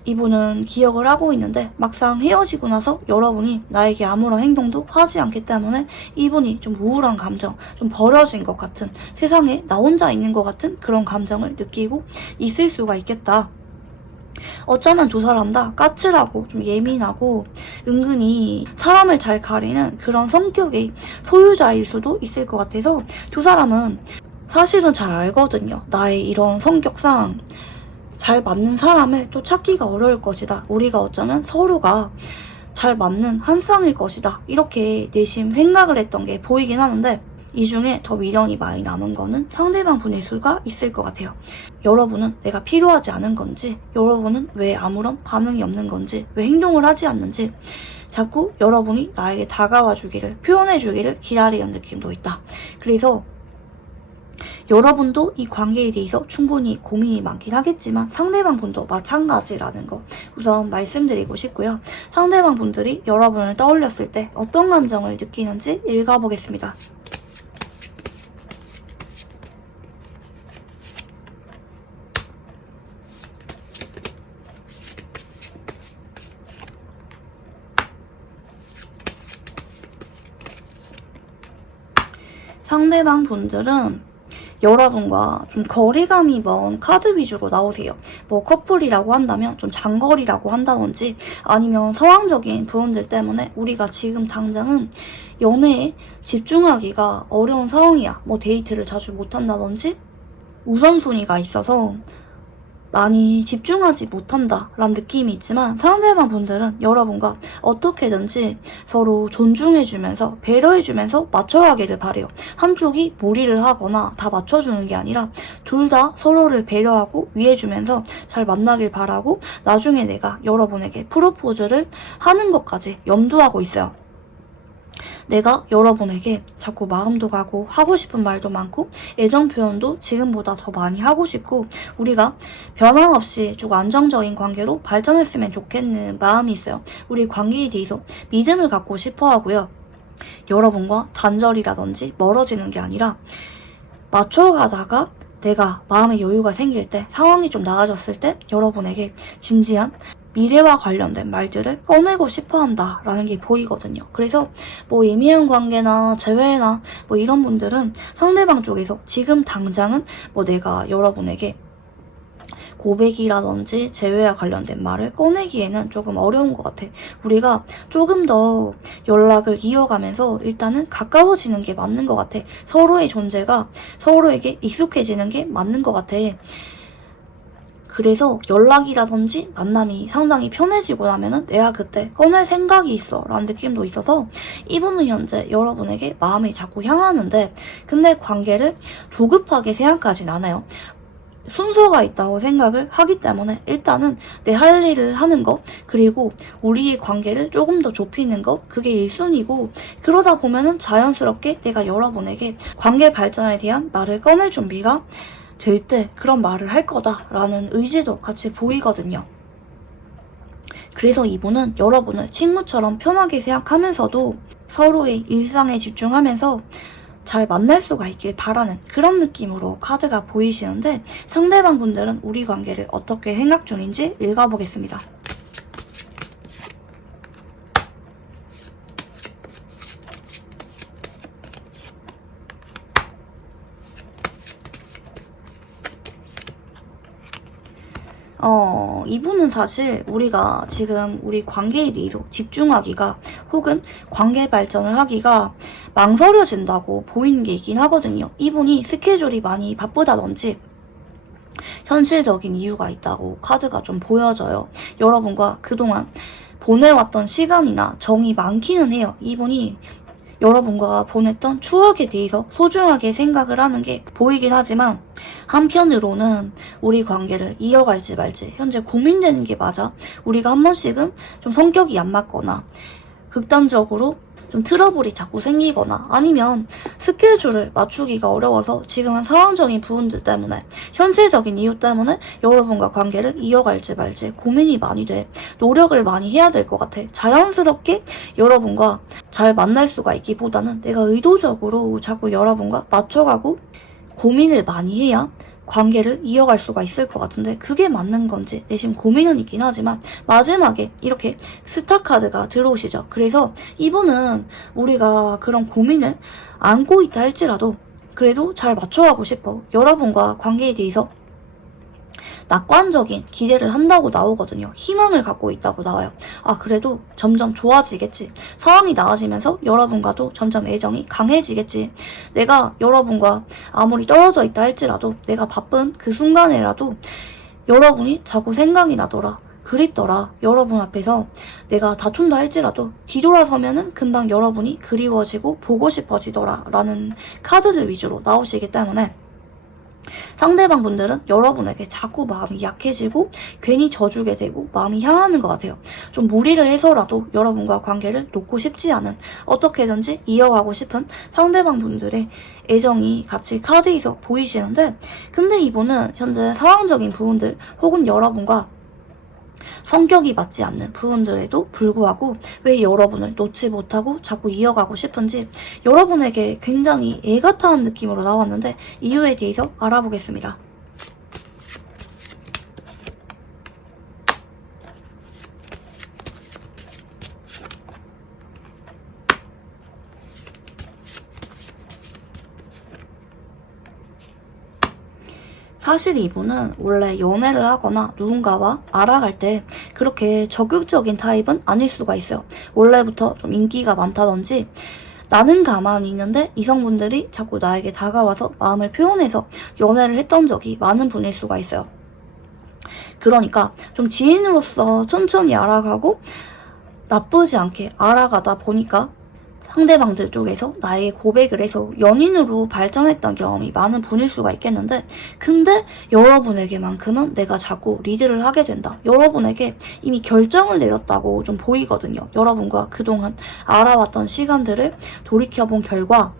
이분은 기억을 하고 있는데 막상 헤어지고 나서 여러분이 나에게 아무런 행동도 하지 않기 때문에 이분이 좀 우울한 감정, 좀 버려진 것 같은 세상에 나 혼자 있는 것 같은 그런 감정을 느끼고 있을 수가 있겠다. 어쩌면 두 사람 다 까칠하고 좀 예민하고 은근히 사람을 잘 가리는 그런 성격의 소유자일 수도 있을 것 같아서 두 사람은 사실은 잘 알거든요. 나의 이런 성격상 잘 맞는 사람을 또 찾기가 어려울 것이다. 우리가 어쩌면 서로가 잘 맞는 한 쌍일 것이다. 이렇게 내심 생각을 했던 게 보이긴 하는데 이 중에 더 미련이 많이 남은 거는 상대방 분일 수가 있을 것 같아요. 여러분은 내가 필요하지 않은 건지, 여러분은 왜 아무런 반응이 없는 건지, 왜 행동을 하지 않는지 자꾸 여러분이 나에게 다가와 주기를, 표현해 주기를 기다리는 느낌도 있다. 그래서 여러분도 이 관계에 대해서 충분히 고민이 많긴 하겠지만 상대방 분도 마찬가지라는 거 우선 말씀드리고 싶고요. 상대방 분들이 여러분을 떠올렸을 때 어떤 감정을 느끼는지 읽어보겠습니다. 상대방 분들은 여러분과 좀 거리감이 먼 카드 위주로 나오세요. 뭐 커플이라고 한다면 좀 장거리라고 한다든지 아니면 상황적인 부분들 때문에 우리가 지금 당장은 연애에 집중하기가 어려운 상황이야. 뭐 데이트를 자주 못한다든지 우선순위가 있어서 많이 집중하지 못한다라는 느낌이 있지만 상대방 분들은 여러분과 어떻게든지 서로 존중해주면서 배려해주면서 맞춰가기를 바래요. 한쪽이 무리를 하거나 다 맞춰주는 게 아니라 둘 다 서로를 배려하고 위해주면서 잘 만나길 바라고 나중에 내가 여러분에게 프로포즈를 하는 것까지 염두하고 있어요. 내가 여러분에게 자꾸 마음도 가고 하고 싶은 말도 많고 애정 표현도 지금보다 더 많이 하고 싶고 우리가 변함없이 쭉 안정적인 관계로 발전했으면 좋겠는 마음이 있어요. 우리 관계에 대해서 믿음을 갖고 싶어 하고요. 여러분과 단절이라든지 멀어지는 게 아니라 맞춰가다가 내가 마음의 여유가 생길 때, 상황이 좀 나아졌을 때 여러분에게 진지한 미래와 관련된 말들을 꺼내고 싶어 한다라는 게 보이거든요. 그래서 뭐 애매한 관계나 재회나 뭐 이런 분들은 상대방 쪽에서 지금 당장은 뭐 내가 여러분에게 고백이라든지 재회와 관련된 말을 꺼내기에는 조금 어려운 것 같아. 우리가 조금 더 연락을 이어가면서 일단은 가까워지는 게 맞는 것 같아. 서로의 존재가 서로에게 익숙해지는 게 맞는 것 같아. 그래서 연락이라든지 만남이 상당히 편해지고 나면은 내가 그때 꺼낼 생각이 있어 라는 느낌도 있어서 이분은 현재 여러분에게 마음이 자꾸 향하는데 근데 관계를 조급하게 생각하진 않아요. 순서가 있다고 생각을 하기 때문에 일단은 내 할 일을 하는 것 그리고 우리의 관계를 조금 더 좁히는 것 그게 1순위고 그러다 보면은 자연스럽게 내가 여러분에게 관계 발전에 대한 말을 꺼낼 준비가 될 때 그런 말을 할 거다라는 의지도 같이 보이거든요. 그래서 이분은 여러분을 친구처럼 편하게 생각하면서도 서로의 일상에 집중하면서 잘 만날 수가 있길 바라는 그런 느낌으로 카드가 보이시는데 상대방 분들은 우리 관계를 어떻게 생각 중인지 읽어보겠습니다. 이분은 사실 우리가 지금 우리 관계에 대해서 집중하기가 혹은 관계 발전을 하기가 망설여진다고 보이는 게 있긴 하거든요. 이분이 스케줄이 많이 바쁘다든지 현실적인 이유가 있다고 카드가 좀 보여져요. 여러분과 그동안 보내왔던 시간이나 정이 많기는 해요. 이분이 여러분과 보냈던 추억에 대해서 소중하게 생각을 하는 게 보이긴 하지만 한편으로는 우리 관계를 이어갈지 말지 현재 고민되는 게 맞아. 우리가 한 번씩은 좀 성격이 안 맞거나 극단적으로 좀 트러블이 자꾸 생기거나 아니면 스케줄을 맞추기가 어려워서 지금은 상황적인 부분들 때문에 현실적인 이유 때문에 여러분과 관계를 이어갈지 말지 고민이 많이 돼. 노력을 많이 해야 될 것 같아. 자연스럽게 여러분과 잘 만날 수가 있기보다는 내가 의도적으로 자꾸 여러분과 맞춰가고 고민을 많이 해야 관계를 이어갈 수가 있을 것 같은데 그게 맞는 건지 내심 고민은 있긴 하지만 마지막에 이렇게 스타 카드가 들어오시죠. 그래서 이분은 우리가 그런 고민을 안고 있다 할지라도 그래도 잘 맞춰가고 싶어. 여러분과 관계에 대해서 낙관적인 기대를 한다고 나오거든요. 희망을 갖고 있다고 나와요. 아, 그래도 점점 좋아지겠지. 상황이 나아지면서 여러분과도 점점 애정이 강해지겠지. 내가 여러분과 아무리 떨어져 있다 할지라도 내가 바쁜 그 순간에라도 여러분이 자꾸 생각이 나더라. 그립더라. 여러분 앞에서 내가 다툰다 할지라도 뒤돌아서면은 금방 여러분이 그리워지고 보고 싶어지더라 라는 카드들 위주로 나오시기 때문에 상대방 분들은 여러분에게 자꾸 마음이 약해지고 괜히 져주게 되고 마음이 향하는 것 같아요. 좀 무리를 해서라도 여러분과 관계를 놓고 싶지 않은, 어떻게든지 이어가고 싶은 상대방 분들의 애정이 같이 카드에서 보이시는데, 근데 이분은 현재 상황적인 부분들 혹은 여러분과 성격이 맞지 않는 부분들에도 불구하고 왜 여러분을 놓지 못하고 자꾸 이어가고 싶은지 여러분에게 굉장히 애 같다는 느낌으로 나왔는데 이유에 대해서 알아보겠습니다. 사실 이분은 원래 연애를 하거나 누군가와 알아갈 때 그렇게 적극적인 타입은 아닐 수가 있어요. 원래부터 좀 인기가 많다든지 나는 가만히 있는데 이성분들이 자꾸 나에게 다가와서 마음을 표현해서 연애를 했던 적이 많은 분일 수가 있어요. 그러니까 좀 지인으로서 천천히 알아가고 나쁘지 않게 알아가다 보니까 상대방들 쪽에서 나에게 고백을 해서 연인으로 발전했던 경험이 많은 분일 수가 있겠는데, 근데 여러분에게만큼은 내가 자꾸 리드를 하게 된다. 여러분에게 이미 결정을 내렸다고 좀 보이거든요. 여러분과 그동안 알아왔던 시간들을 돌이켜본 결과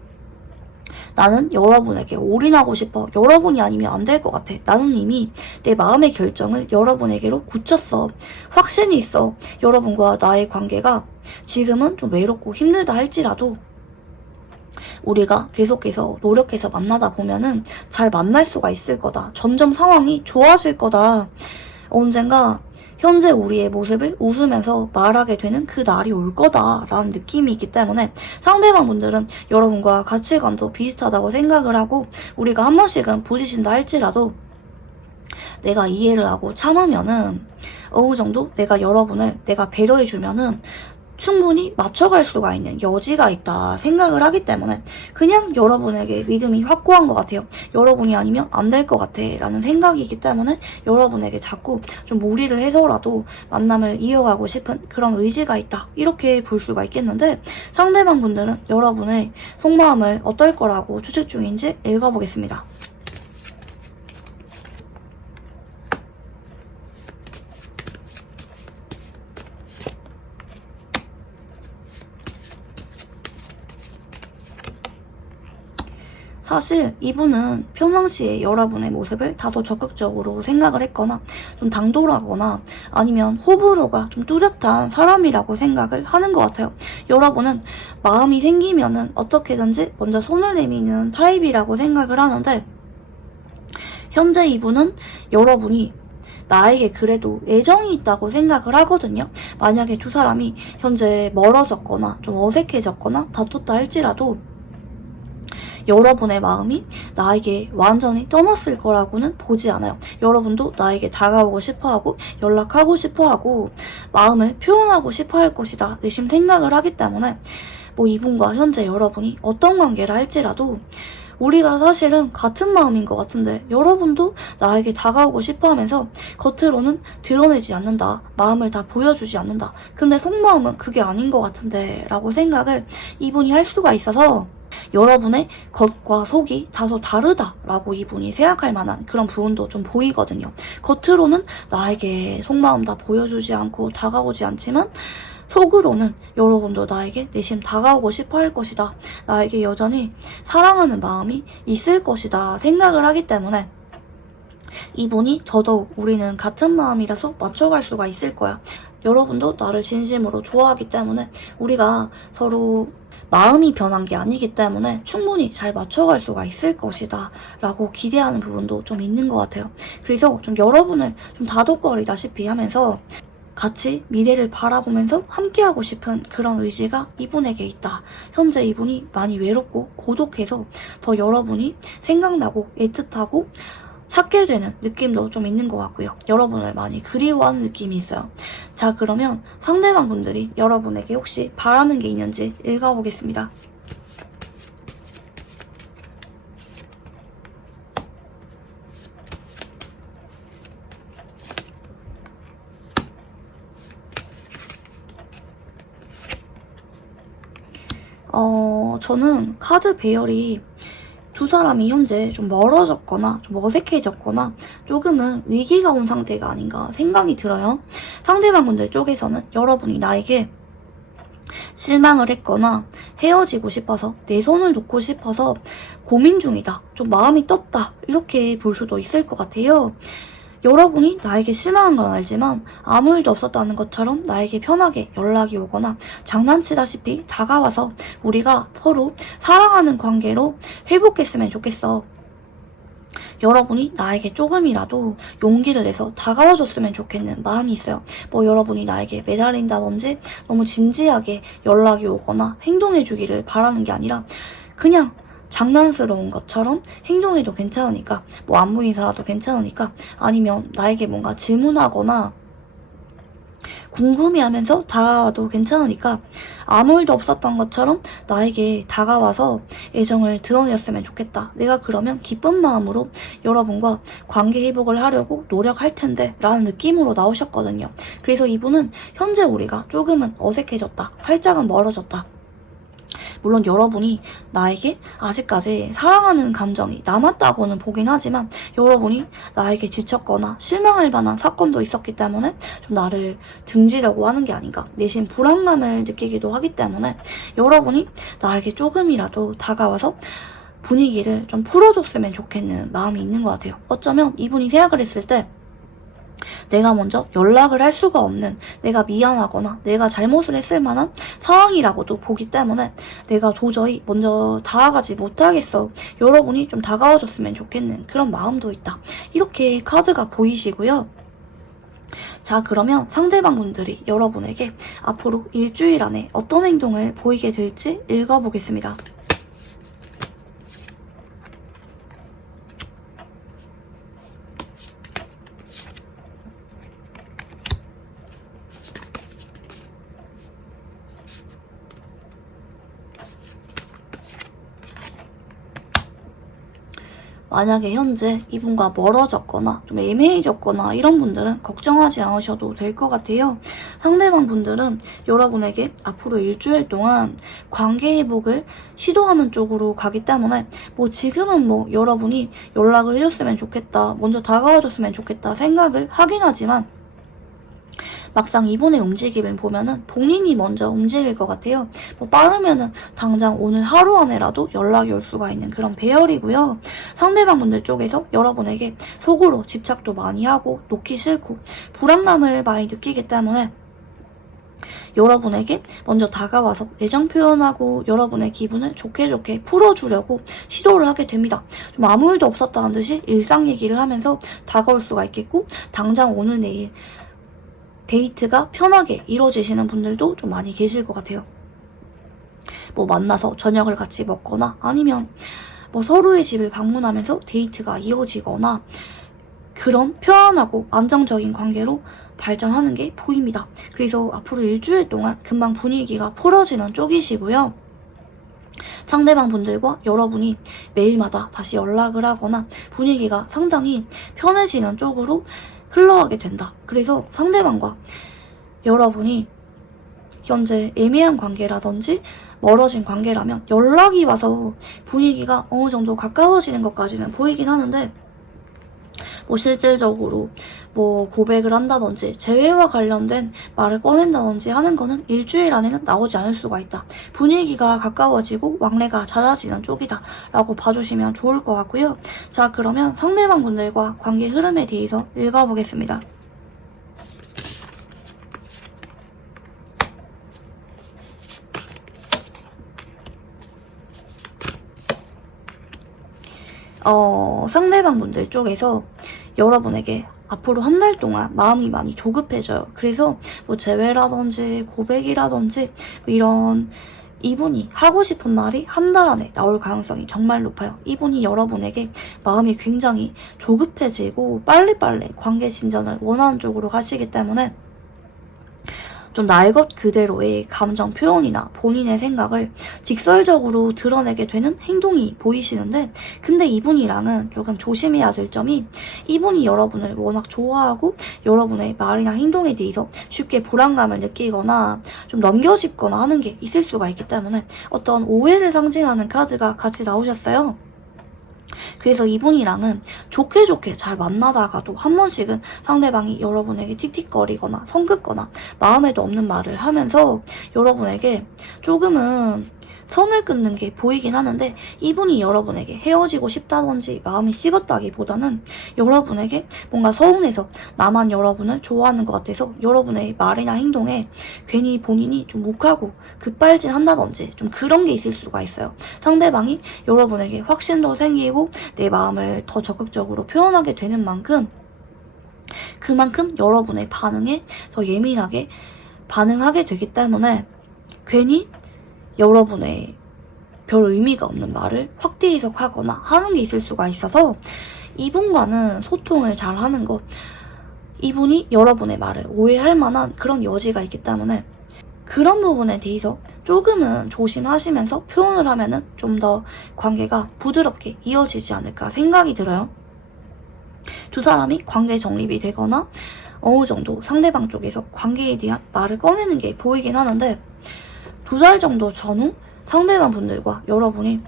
나는 여러분에게 올인하고 싶어. 여러분이 아니면 안 될 것 같아. 나는 이미 내 마음의 결정을 여러분에게로 굳혔어. 확신이 있어. 여러분과 나의 관계가 지금은 좀 외롭고 힘들다 할지라도 우리가 계속해서 노력해서 만나다 보면은 잘 만날 수가 있을 거다. 점점 상황이 좋아질 거다. 언젠가 현재 우리의 모습을 웃으면서 말하게 되는 그 날이 올 거다라는 느낌이 있기 때문에 상대방 분들은 여러분과 가치관도 비슷하다고 생각을 하고 우리가 한 번씩은 부딪힌다 할지라도 내가 이해를 하고 참으면은 어느 정도 내가 여러분을 내가 배려해주면은 충분히 맞춰갈 수가 있는 여지가 있다 생각을 하기 때문에 그냥 여러분에게 믿음이 확고한 것 같아요. 여러분이 아니면 안 될 것 같아 라는 생각이기 때문에 여러분에게 자꾸 좀 무리를 해서라도 만남을 이어가고 싶은 그런 의지가 있다 이렇게 볼 수가 있겠는데, 상대방 분들은 여러분의 속마음을 어떨 거라고 추측 중인지 읽어보겠습니다. 사실 이분은 평상시에 여러분의 모습을 다소 적극적으로 생각을 했거나 좀 당돌하거나 아니면 호불호가 좀 뚜렷한 사람이라고 생각을 하는 것 같아요. 여러분은 마음이 생기면은 어떻게든지 먼저 손을 내미는 타입이라고 생각을 하는데, 현재 이분은 여러분이 나에게 그래도 애정이 있다고 생각을 하거든요. 만약에 두 사람이 현재 멀어졌거나 좀 어색해졌거나 다퉜다 할지라도 여러분의 마음이 나에게 완전히 떠났을 거라고는 보지 않아요. 여러분도 나에게 다가오고 싶어하고 연락하고 싶어하고 마음을 표현하고 싶어할 것이다 내심 생각을 하기 때문에 이분과 현재 여러분이 어떤 관계를 할지라도 우리가 사실은 같은 마음인 것 같은데 여러분도 나에게 다가오고 싶어하면서 겉으로는 드러내지 않는다. 마음을 다 보여주지 않는다. 근데 속마음은 그게 아닌 것 같은데 라고 생각을 이분이 할 수가 있어서 여러분의 겉과 속이 다소 다르다라고 이분이 생각할 만한 그런 부분도 좀 보이거든요. 겉으로는 나에게 속마음 다 보여주지 않고 다가오지 않지만 속으로는 여러분도 나에게 내심 다가오고 싶어 할 것이다. 나에게 여전히 사랑하는 마음이 있을 것이다 생각을 하기 때문에 이분이 더더욱 우리는 같은 마음이라서 맞춰갈 수가 있을 거야. 여러분도 나를 진심으로 좋아하기 때문에 우리가 서로 마음이 변한 게 아니기 때문에 충분히 잘 맞춰갈 수가 있을 것이다 라고 기대하는 부분도 좀 있는 것 같아요. 그래서 좀 여러분을 좀 다독거리다시피 하면서 같이 미래를 바라보면서 함께하고 싶은 그런 의지가 이분에게 있다. 현재 이분이 많이 외롭고 고독해서 더 여러분이 생각나고 애틋하고 찾게 되는 느낌도 좀 있는 것 같고요. 여러분을 많이 그리워하는 느낌이 있어요. 자, 그러면 상대방 분들이 여러분에게 혹시 바라는 게 있는지 읽어보겠습니다. 저는 카드 배열이 두 사람이 현재 좀 멀어졌거나 좀 어색해졌거나 조금은 위기가 온 상태가 아닌가 생각이 들어요. 상대방분들 쪽에서는 여러분이 나에게 실망을 했거나 헤어지고 싶어서 내 손을 놓고 싶어서 고민 중이다, 좀 마음이 떴다, 이렇게 볼 수도 있을 것 같아요. 여러분이 나에게 실망한 건 알지만 아무 일도 없었다는 것처럼 나에게 편하게 연락이 오거나 장난치다시피 다가와서 우리가 서로 사랑하는 관계로 회복했으면 좋겠어. 여러분이 나에게 조금이라도 용기를 내서 다가와줬으면 좋겠는 마음이 있어요. 뭐 여러분이 나에게 매달린다든지 너무 진지하게 연락이 오거나 행동해주기를 바라는 게 아니라 그냥 장난스러운 것처럼 행동해도 괜찮으니까, 뭐 안부 인사라도 괜찮으니까, 아니면 나에게 뭔가 질문하거나 궁금해하면서 다가와도 괜찮으니까 아무 일도 없었던 것처럼 나에게 다가와서 애정을 드러냈으면 좋겠다. 내가 그러면 기쁜 마음으로 여러분과 관계 회복을 하려고 노력할 텐데 라는 느낌으로 나오셨거든요. 그래서 이분은 현재 우리가 조금은 어색해졌다, 살짝은 멀어졌다, 물론 여러분이 나에게 아직까지 사랑하는 감정이 남았다고는 보긴 하지만 여러분이 나에게 지쳤거나 실망할 만한 사건도 있었기 때문에 좀 나를 등지려고 하는 게 아닌가, 내심 불안감을 느끼기도 하기 때문에 여러분이 나에게 조금이라도 다가와서 분위기를 좀 풀어줬으면 좋겠는 마음이 있는 것 같아요. 어쩌면 이분이 생각을 했을 때 내가 먼저 연락을 할 수가 없는, 내가 미안하거나 내가 잘못을 했을 만한 상황이라고도 보기 때문에 내가 도저히 먼저 다가가지 못하겠어, 여러분이 좀 다가와줬으면 좋겠는 그런 마음도 있다, 이렇게 카드가 보이시고요. 자, 그러면 상대방 분들이 여러분에게 앞으로 일주일 안에 어떤 행동을 보이게 될지 읽어보겠습니다. 만약에 현재 이분과 멀어졌거나 좀 애매해졌거나 이런 분들은 걱정하지 않으셔도 될 것 같아요. 상대방 분들은 여러분에게 앞으로 일주일 동안 관계 회복을 시도하는 쪽으로 가기 때문에 뭐 지금은 뭐 여러분이 연락을 해줬으면 좋겠다, 먼저 다가와줬으면 좋겠다 생각을 하긴 하지만 막상 이분의 움직임을 보면은 본인이 먼저 움직일 것 같아요. 뭐 빠르면은 당장 오늘 하루 안에라도 연락이 올 수가 있는 그런 배열이고요. 상대방 분들 쪽에서 여러분에게 속으로 집착도 많이 하고 놓기 싫고 불안감을 많이 느끼기 때문에 여러분에게 먼저 다가와서 애정 표현하고 여러분의 기분을 좋게 풀어주려고 시도를 하게 됩니다. 좀 아무 일도 없었다는 듯이 일상 얘기를 하면서 다가올 수가 있겠고, 당장 오늘 내일 데이트가 편하게 이루어지시는 분들도 좀 많이 계실 것 같아요. 뭐 만나서 저녁을 같이 먹거나 아니면 뭐 서로의 집을 방문하면서 데이트가 이어지거나 그런 편안하고 안정적인 관계로 발전하는 게 보입니다. 그래서 앞으로 일주일 동안 금방 분위기가 풀어지는 쪽이시고요. 상대방 분들과 여러분이 매일마다 다시 연락을 하거나 분위기가 상당히 편해지는 쪽으로 흘러가게 된다. 그래서 상대방과 여러분이 현재 애매한 관계라든지 멀어진 관계라면 연락이 와서 분위기가 어느 정도 가까워지는 것까지는 보이긴 하는데, 뭐 실질적으로 뭐 고백을 한다든지 재회와 관련된 말을 꺼낸다든지 하는 거는 일주일 안에는 나오지 않을 수가 있다. 분위기가 가까워지고 왕래가 잦아지는 쪽이다 라고 봐주시면 좋을 것 같고요. 자, 그러면 상대방 분들과 관계 흐름에 대해서 읽어보겠습니다. 상대방 분들 쪽에서 여러분에게 앞으로 한 달 동안 마음이 많이 조급해져요. 그래서 뭐 재회라든지 고백이라든지 뭐 이런 이분이 하고 싶은 말이 한 달 안에 나올 가능성이 정말 높아요. 이분이 여러분에게 마음이 굉장히 조급해지고 빨리빨리 관계 진전을 원하는 쪽으로 가시기 때문에 좀 날 것 그대로의 감정 표현이나 본인의 생각을 직설적으로 드러내게 되는 행동이 보이시는데, 근데 이분이랑은 조금 조심해야 될 점이, 이분이 여러분을 워낙 좋아하고 여러분의 말이나 행동에 대해서 쉽게 불안감을 느끼거나 좀 넘겨짚거나 하는 게 있을 수가 있기 때문에 어떤 오해를 상징하는 카드가 같이 나오셨어요. 그래서 이분이랑은 좋게 잘 만나다가도 한 번씩은 상대방이 여러분에게 틱틱거리거나 성급거나 마음에도 없는 말을 하면서 여러분에게 조금은 선을 끊는 게 보이긴 하는데, 이분이 여러분에게 헤어지고 싶다든지 마음이 식었다기보다는 여러분에게 뭔가 서운해서 나만 여러분을 좋아하는 것 같아서 여러분의 말이나 행동에 괜히 본인이 좀 욱하고 급발진한다든지 좀 그런 게 있을 수가 있어요. 상대방이 여러분에게 확신도 생기고 내 마음을 더 적극적으로 표현하게 되는 만큼 그만큼 여러분의 반응에 더 예민하게 반응하게 되기 때문에 괜히 여러분의 별 의미가 없는 말을 확대 해석하거나 하는 게 있을 수가 있어서 이분과는 소통을 잘 하는 것, 이분이 여러분의 말을 오해할 만한 그런 여지가 있기 때문에 그런 부분에 대해서 조금은 조심하시면서 표현을 하면은 좀 더 관계가 부드럽게 이어지지 않을까 생각이 들어요. 두 사람이 관계 정립이 되거나 어느 정도 상대방 쪽에서 관계에 대한 말을 꺼내는 게 보이긴 하는데, 2달 정도 전후 상대방 분들과 여러분이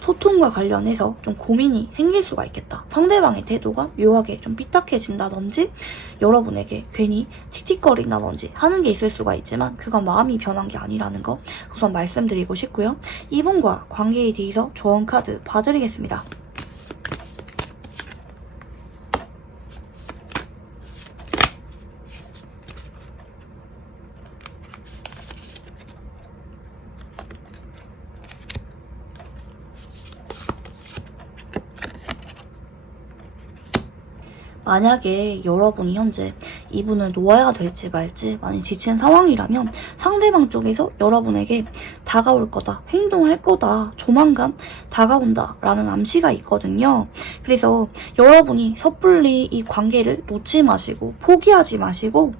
소통과 관련해서 좀 고민이 생길 수가 있겠다. 상대방의 태도가 묘하게 좀 삐딱해진다든지 여러분에게 괜히 틱틱거린다든지 하는 게 있을 수가 있지만 그건 마음이 변한 게 아니라는 거 우선 말씀드리고 싶고요. 이분과 관계에 대해서 조언 카드 봐드리겠습니다. 만약에 여러분이 현재 이분을 놓아야 될지 말지 많이 지친 상황이라면 상대방 쪽에서 여러분에게 다가올 거다, 행동할 거다, 조만간 다가온다 라는 암시가 있거든요. 그래서 여러분이 섣불리 이 관계를 놓지 마시고 포기하지 마시고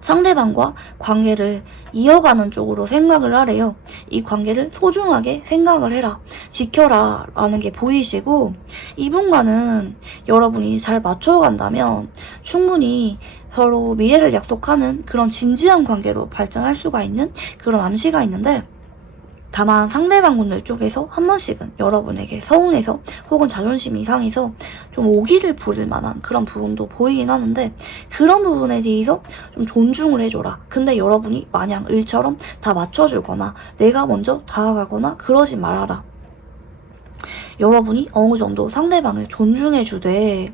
상대방과 관계를 이어가는 쪽으로 생각을 하래요. 이 관계를 소중하게 생각을 해라, 지켜라 라는 게 보이시고, 이분과는 여러분이 잘 맞춰간다면 충분히 서로 미래를 약속하는 그런 진지한 관계로 발전할 수가 있는 그런 암시가 있는데, 다만 상대방분들 쪽에서 한 번씩은 여러분에게 서운해서 혹은 자존심이 상해서 좀 오기를 부릴 만한 그런 부분도 보이긴 하는데, 그런 부분에 대해서 좀 존중을 해줘라. 근데 여러분이 마냥 일처럼 다 맞춰주거나 내가 먼저 다가가거나 그러지 말아라. 여러분이 어느 정도 상대방을 존중해주되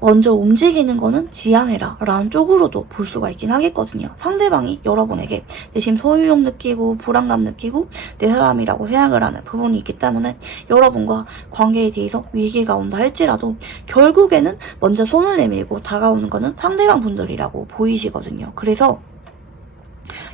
먼저 움직이는 거는 지양해라 라는 쪽으로도 볼 수가 있긴 하겠거든요. 상대방이 여러분에게 내심 소유욕 느끼고 불안감 느끼고 내 사람이라고 생각을 하는 부분이 있기 때문에 여러분과 관계에 대해서 위기가 온다 할지라도 결국에는 먼저 손을 내밀고 다가오는 거는 상대방 분들이라고 보이시거든요. 그래서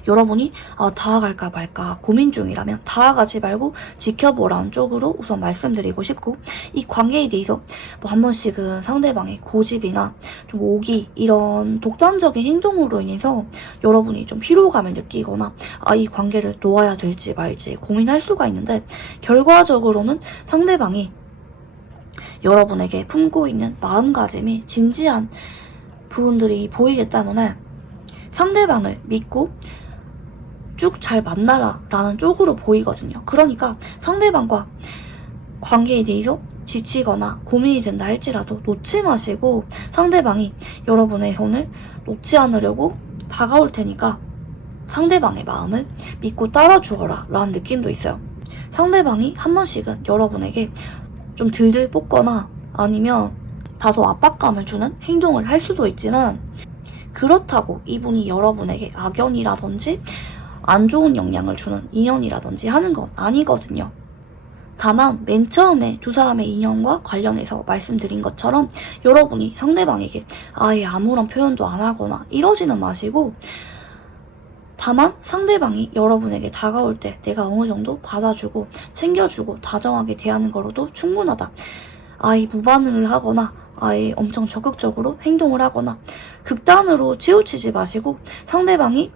여러분이 다가갈까 말까 고민 중이라면 다가가지 말고 지켜보라는 쪽으로 우선 말씀드리고 싶고, 이 관계에 대해서 뭐 한 번씩은 상대방의 고집이나 좀 오기 이런 독단적인 행동으로 인해서 여러분이 좀 피로감을 느끼거나 이 관계를 놓아야 될지 말지 고민할 수가 있는데, 결과적으로는 상대방이 여러분에게 품고 있는 마음가짐이 진지한 부분들이 보이기 때문에 상대방을 믿고 쭉 잘 만나라 라는 쪽으로 보이거든요. 그러니까 상대방과 관계에 대해서 지치거나 고민이 된다 할지라도 놓지 마시고 상대방이 여러분의 손을 놓지 않으려고 다가올 테니까 상대방의 마음을 믿고 따라주어라 라는 느낌도 있어요. 상대방이 한 번씩은 여러분에게 좀 들들 볶거나 아니면 다소 압박감을 주는 행동을 할 수도 있지만, 그렇다고 이분이 여러분에게 악연이라든지 안 좋은 영향을 주는 인연이라든지 하는 건 아니거든요. 다만 맨 처음에 두 사람의 인연과 관련해서 말씀드린 것처럼 여러분이 상대방에게 아예 아무런 표현도 안 하거나 이러지는 마시고 다만 상대방이 여러분에게 다가올 때 내가 어느 정도 받아주고 챙겨주고 다정하게 대하는 거로도 충분하다. 아예 무반응을 하거나 아예 엄청 적극적으로 행동을 하거나 극단으로 치우치지 마시고 상대방이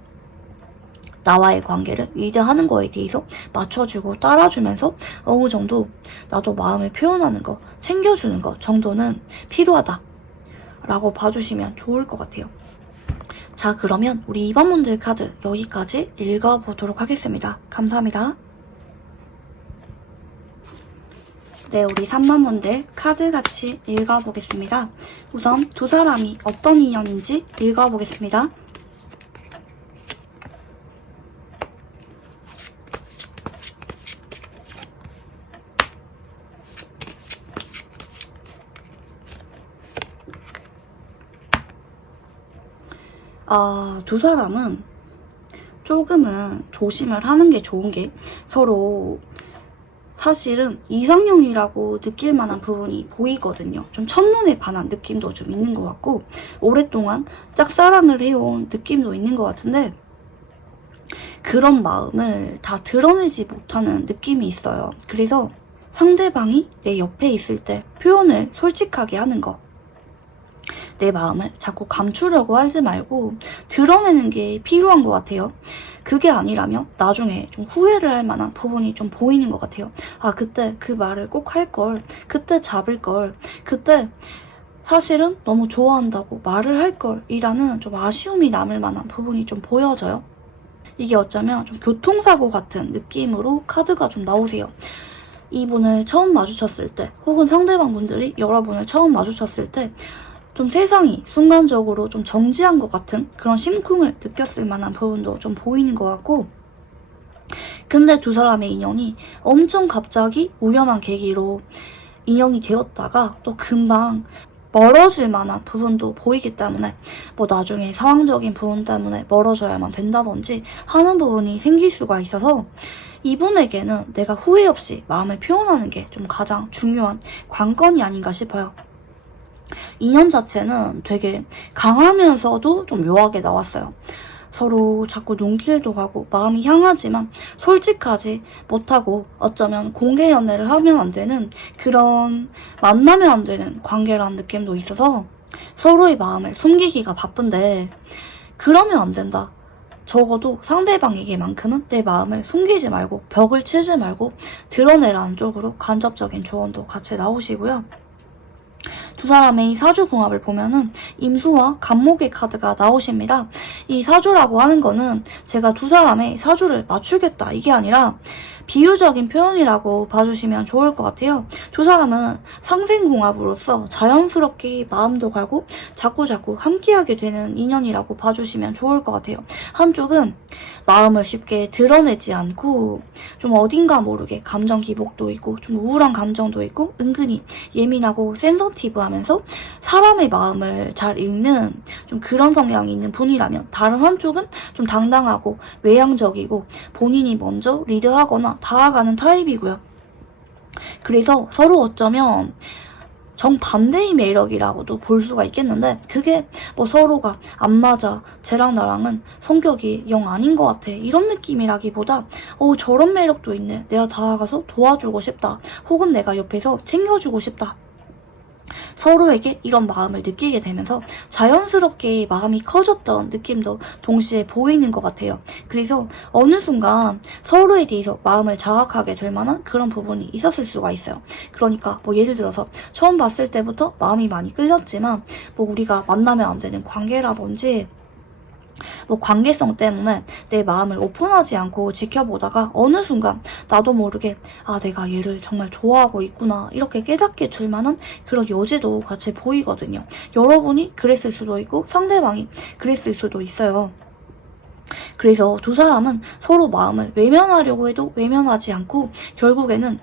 나와의 관계를 리드하는 거에 대해서 맞춰주고 따라주면서 어느 정도 나도 마음을 표현하는 거, 챙겨주는 거 정도는 필요하다 라고 봐주시면 좋을 것 같아요. 자, 그러면 우리 2번 분들 카드 여기까지 읽어보도록 하겠습니다. 감사합니다. 네, 우리 3번 분들 카드 같이 읽어보겠습니다. 우선 두 사람이 어떤 인연인지 읽어보겠습니다. 두 사람은 조금은 조심을 하는 게 좋은 게 서로 사실은 이상형이라고 느낄 만한 부분이 보이거든요. 좀 첫눈에 반한 느낌도 좀 있는 것 같고 오랫동안 짝사랑을 해온 느낌도 있는 것 같은데 그런 마음을 다 드러내지 못하는 느낌이 있어요. 그래서 상대방이 내 옆에 있을 때 표현을 솔직하게 하는 거. 내 마음을 자꾸 감추려고 하지 말고 드러내는 게 필요한 것 같아요. 그게 아니라면 나중에 좀 후회를 할 만한 부분이 좀 보이는 것 같아요. 아, 그때 그 말을 꼭 할 걸, 그때 잡을 걸, 그때 사실은 너무 좋아한다고 말을 할 걸 이라는 좀 아쉬움이 남을 만한 부분이 좀 보여져요. 이게 어쩌면 좀 교통사고 같은 느낌으로 카드가 좀 나오세요. 이분을 처음 마주쳤을 때 혹은 상대방 분들이 여러분을 처음 마주쳤을 때 좀 세상이 순간적으로 좀 정지한 것 같은 그런 심쿵을 느꼈을 만한 부분도 좀 보이는 것 같고 근데 두 사람의 인연이 엄청 갑자기 우연한 계기로 인연이 되었다가 또 금방 멀어질 만한 부분도 보이기 때문에 뭐 나중에 상황적인 부분 때문에 멀어져야만 된다든지 하는 부분이 생길 수가 있어서 이분에게는 내가 후회 없이 마음을 표현하는 게 좀 가장 중요한 관건이 아닌가 싶어요. 인연 자체는 되게 강하면서도 좀 묘하게 나왔어요. 서로 자꾸 눈길도 가고 마음이 향하지만 솔직하지 못하고 어쩌면 공개 연애를 하면 안 되는 그런 만나면 안 되는 관계라는 느낌도 있어서 서로의 마음을 숨기기가 바쁜데 그러면 안 된다. 적어도 상대방에게만큼은 내 마음을 숨기지 말고 벽을 치지 말고 드러내라는 쪽으로 간접적인 조언도 같이 나오시고요. 두 사람의 사주궁합을 보면은 임수와 간목의 카드가 나오십니다. 이 사주라고 하는 거는 제가 두 사람의 사주를 맞추겠다 이게 아니라 비유적인 표현이라고 봐주시면 좋을 것 같아요. 두 사람은 상생궁합으로서 자연스럽게 마음도 가고 자꾸자꾸 함께하게 되는 인연이라고 봐주시면 좋을 것 같아요. 한쪽은 마음을 쉽게 드러내지 않고 좀 어딘가 모르게 감정 기복도 있고 좀 우울한 감정도 있고 은근히 예민하고 센서티브하면서 사람의 마음을 잘 읽는 좀 그런 성향이 있는 분이라면 다른 한쪽은 좀 당당하고 외향적이고 본인이 먼저 리드하거나 다가가는 타입이고요. 그래서 서로 어쩌면 정반대의 매력이라고도 볼 수가 있겠는데 그게 뭐 서로가 안 맞아 쟤랑 나랑은 성격이 영 아닌 것 같아 이런 느낌이라기보다 저런 매력도 있네 내가 다가가서 도와주고 싶다 혹은 내가 옆에서 챙겨주고 싶다 서로에게 이런 마음을 느끼게 되면서 자연스럽게 마음이 커졌던 느낌도 동시에 보이는 것 같아요. 그래서 어느 순간 서로에 대해서 마음을 자각하게 될 만한 그런 부분이 있었을 수가 있어요. 그러니까 뭐 예를 들어서 처음 봤을 때부터 마음이 많이 끌렸지만 뭐 우리가 만나면 안 되는 관계라든지 뭐 관계성 때문에 내 마음을 오픈하지 않고 지켜보다가 어느 순간 나도 모르게 내가 얘를 정말 좋아하고 있구나 이렇게 깨닫게 될 만한 그런 여지도 같이 보이거든요. 여러분이 그랬을 수도 있고 상대방이 그랬을 수도 있어요. 그래서 두 사람은 서로 마음을 외면하려고 해도 외면하지 않고 결국에는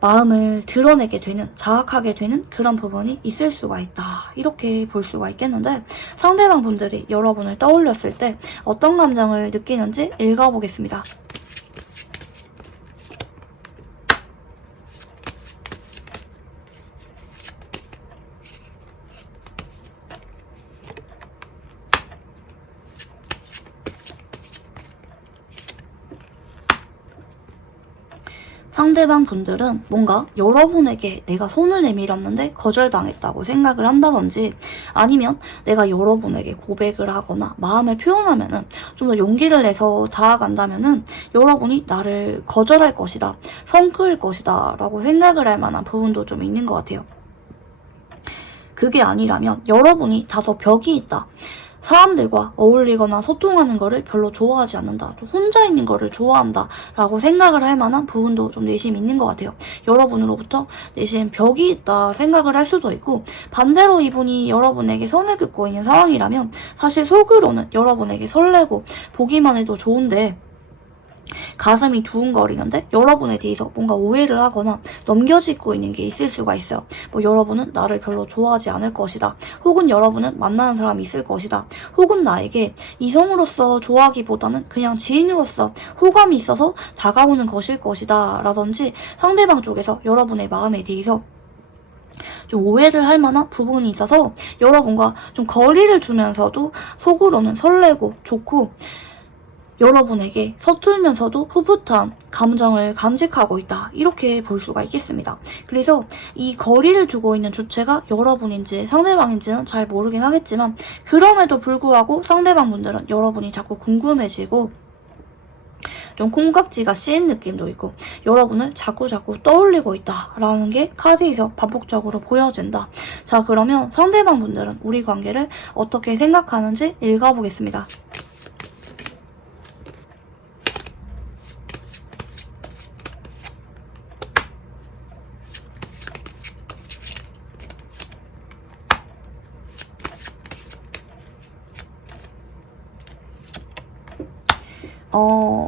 마음을 드러내게 되는, 자학하게 되는 그런 부분이 있을 수가 있다. 이렇게 볼 수가 있겠는데 상대방 분들이 여러분을 떠올렸을 때 어떤 감정을 느끼는지 읽어보겠습니다. 상대방 분들은 뭔가 여러분에게 내가 손을 내밀었는데 거절당했다고 생각을 한다든지, 아니면 내가 여러분에게 고백을 하거나 마음을 표현하면은 좀 더 용기를 내서 다가간다면은 여러분이 나를 거절할 것이다, 성크일 것이다 라고 생각을 할 만한 부분도 좀 있는 것 같아요. 그게 아니라면 여러분이 다소 벽이 있다, 사람들과 어울리거나 소통하는 거를 별로 좋아하지 않는다, 좀 혼자 있는 거를 좋아한다 라고 생각을 할 만한 부분도 좀 내심 있는 것 같아요. 여러분으로부터 내심 벽이 있다 생각을 할 수도 있고, 반대로 이분이 여러분에게 선을 긋고 있는 상황이라면 사실 속으로는 여러분에게 설레고 보기만 해도 좋은데 가슴이 두근거리는데 여러분에 대해서 뭔가 오해를 하거나 넘겨짚고 있는 게 있을 수가 있어요. 뭐 여러분은 나를 별로 좋아하지 않을 것이다, 혹은 여러분은 만나는 사람이 있을 것이다, 혹은 나에게 이성으로서 좋아하기보다는 그냥 지인으로서 호감이 있어서 다가오는 것일 것이다 라든지, 상대방 쪽에서 여러분의 마음에 대해서 좀 오해를 할 만한 부분이 있어서 여러분과 좀 거리를 두면서도 속으로는 설레고 좋고, 여러분에게 서툴면서도 풋풋한 감정을 간직하고 있다, 이렇게 볼 수가 있겠습니다. 그래서 이 거리를 두고 있는 주체가 여러분인지 상대방인지는 잘 모르긴 하겠지만, 그럼에도 불구하고 상대방 분들은 여러분이 자꾸 궁금해지고 좀 콩깍지가 씌인 느낌도 있고 여러분을 자꾸 떠올리고 있다라는 게 카드에서 반복적으로 보여진다. 자, 그러면 상대방 분들은 우리 관계를 어떻게 생각하는지 읽어보겠습니다.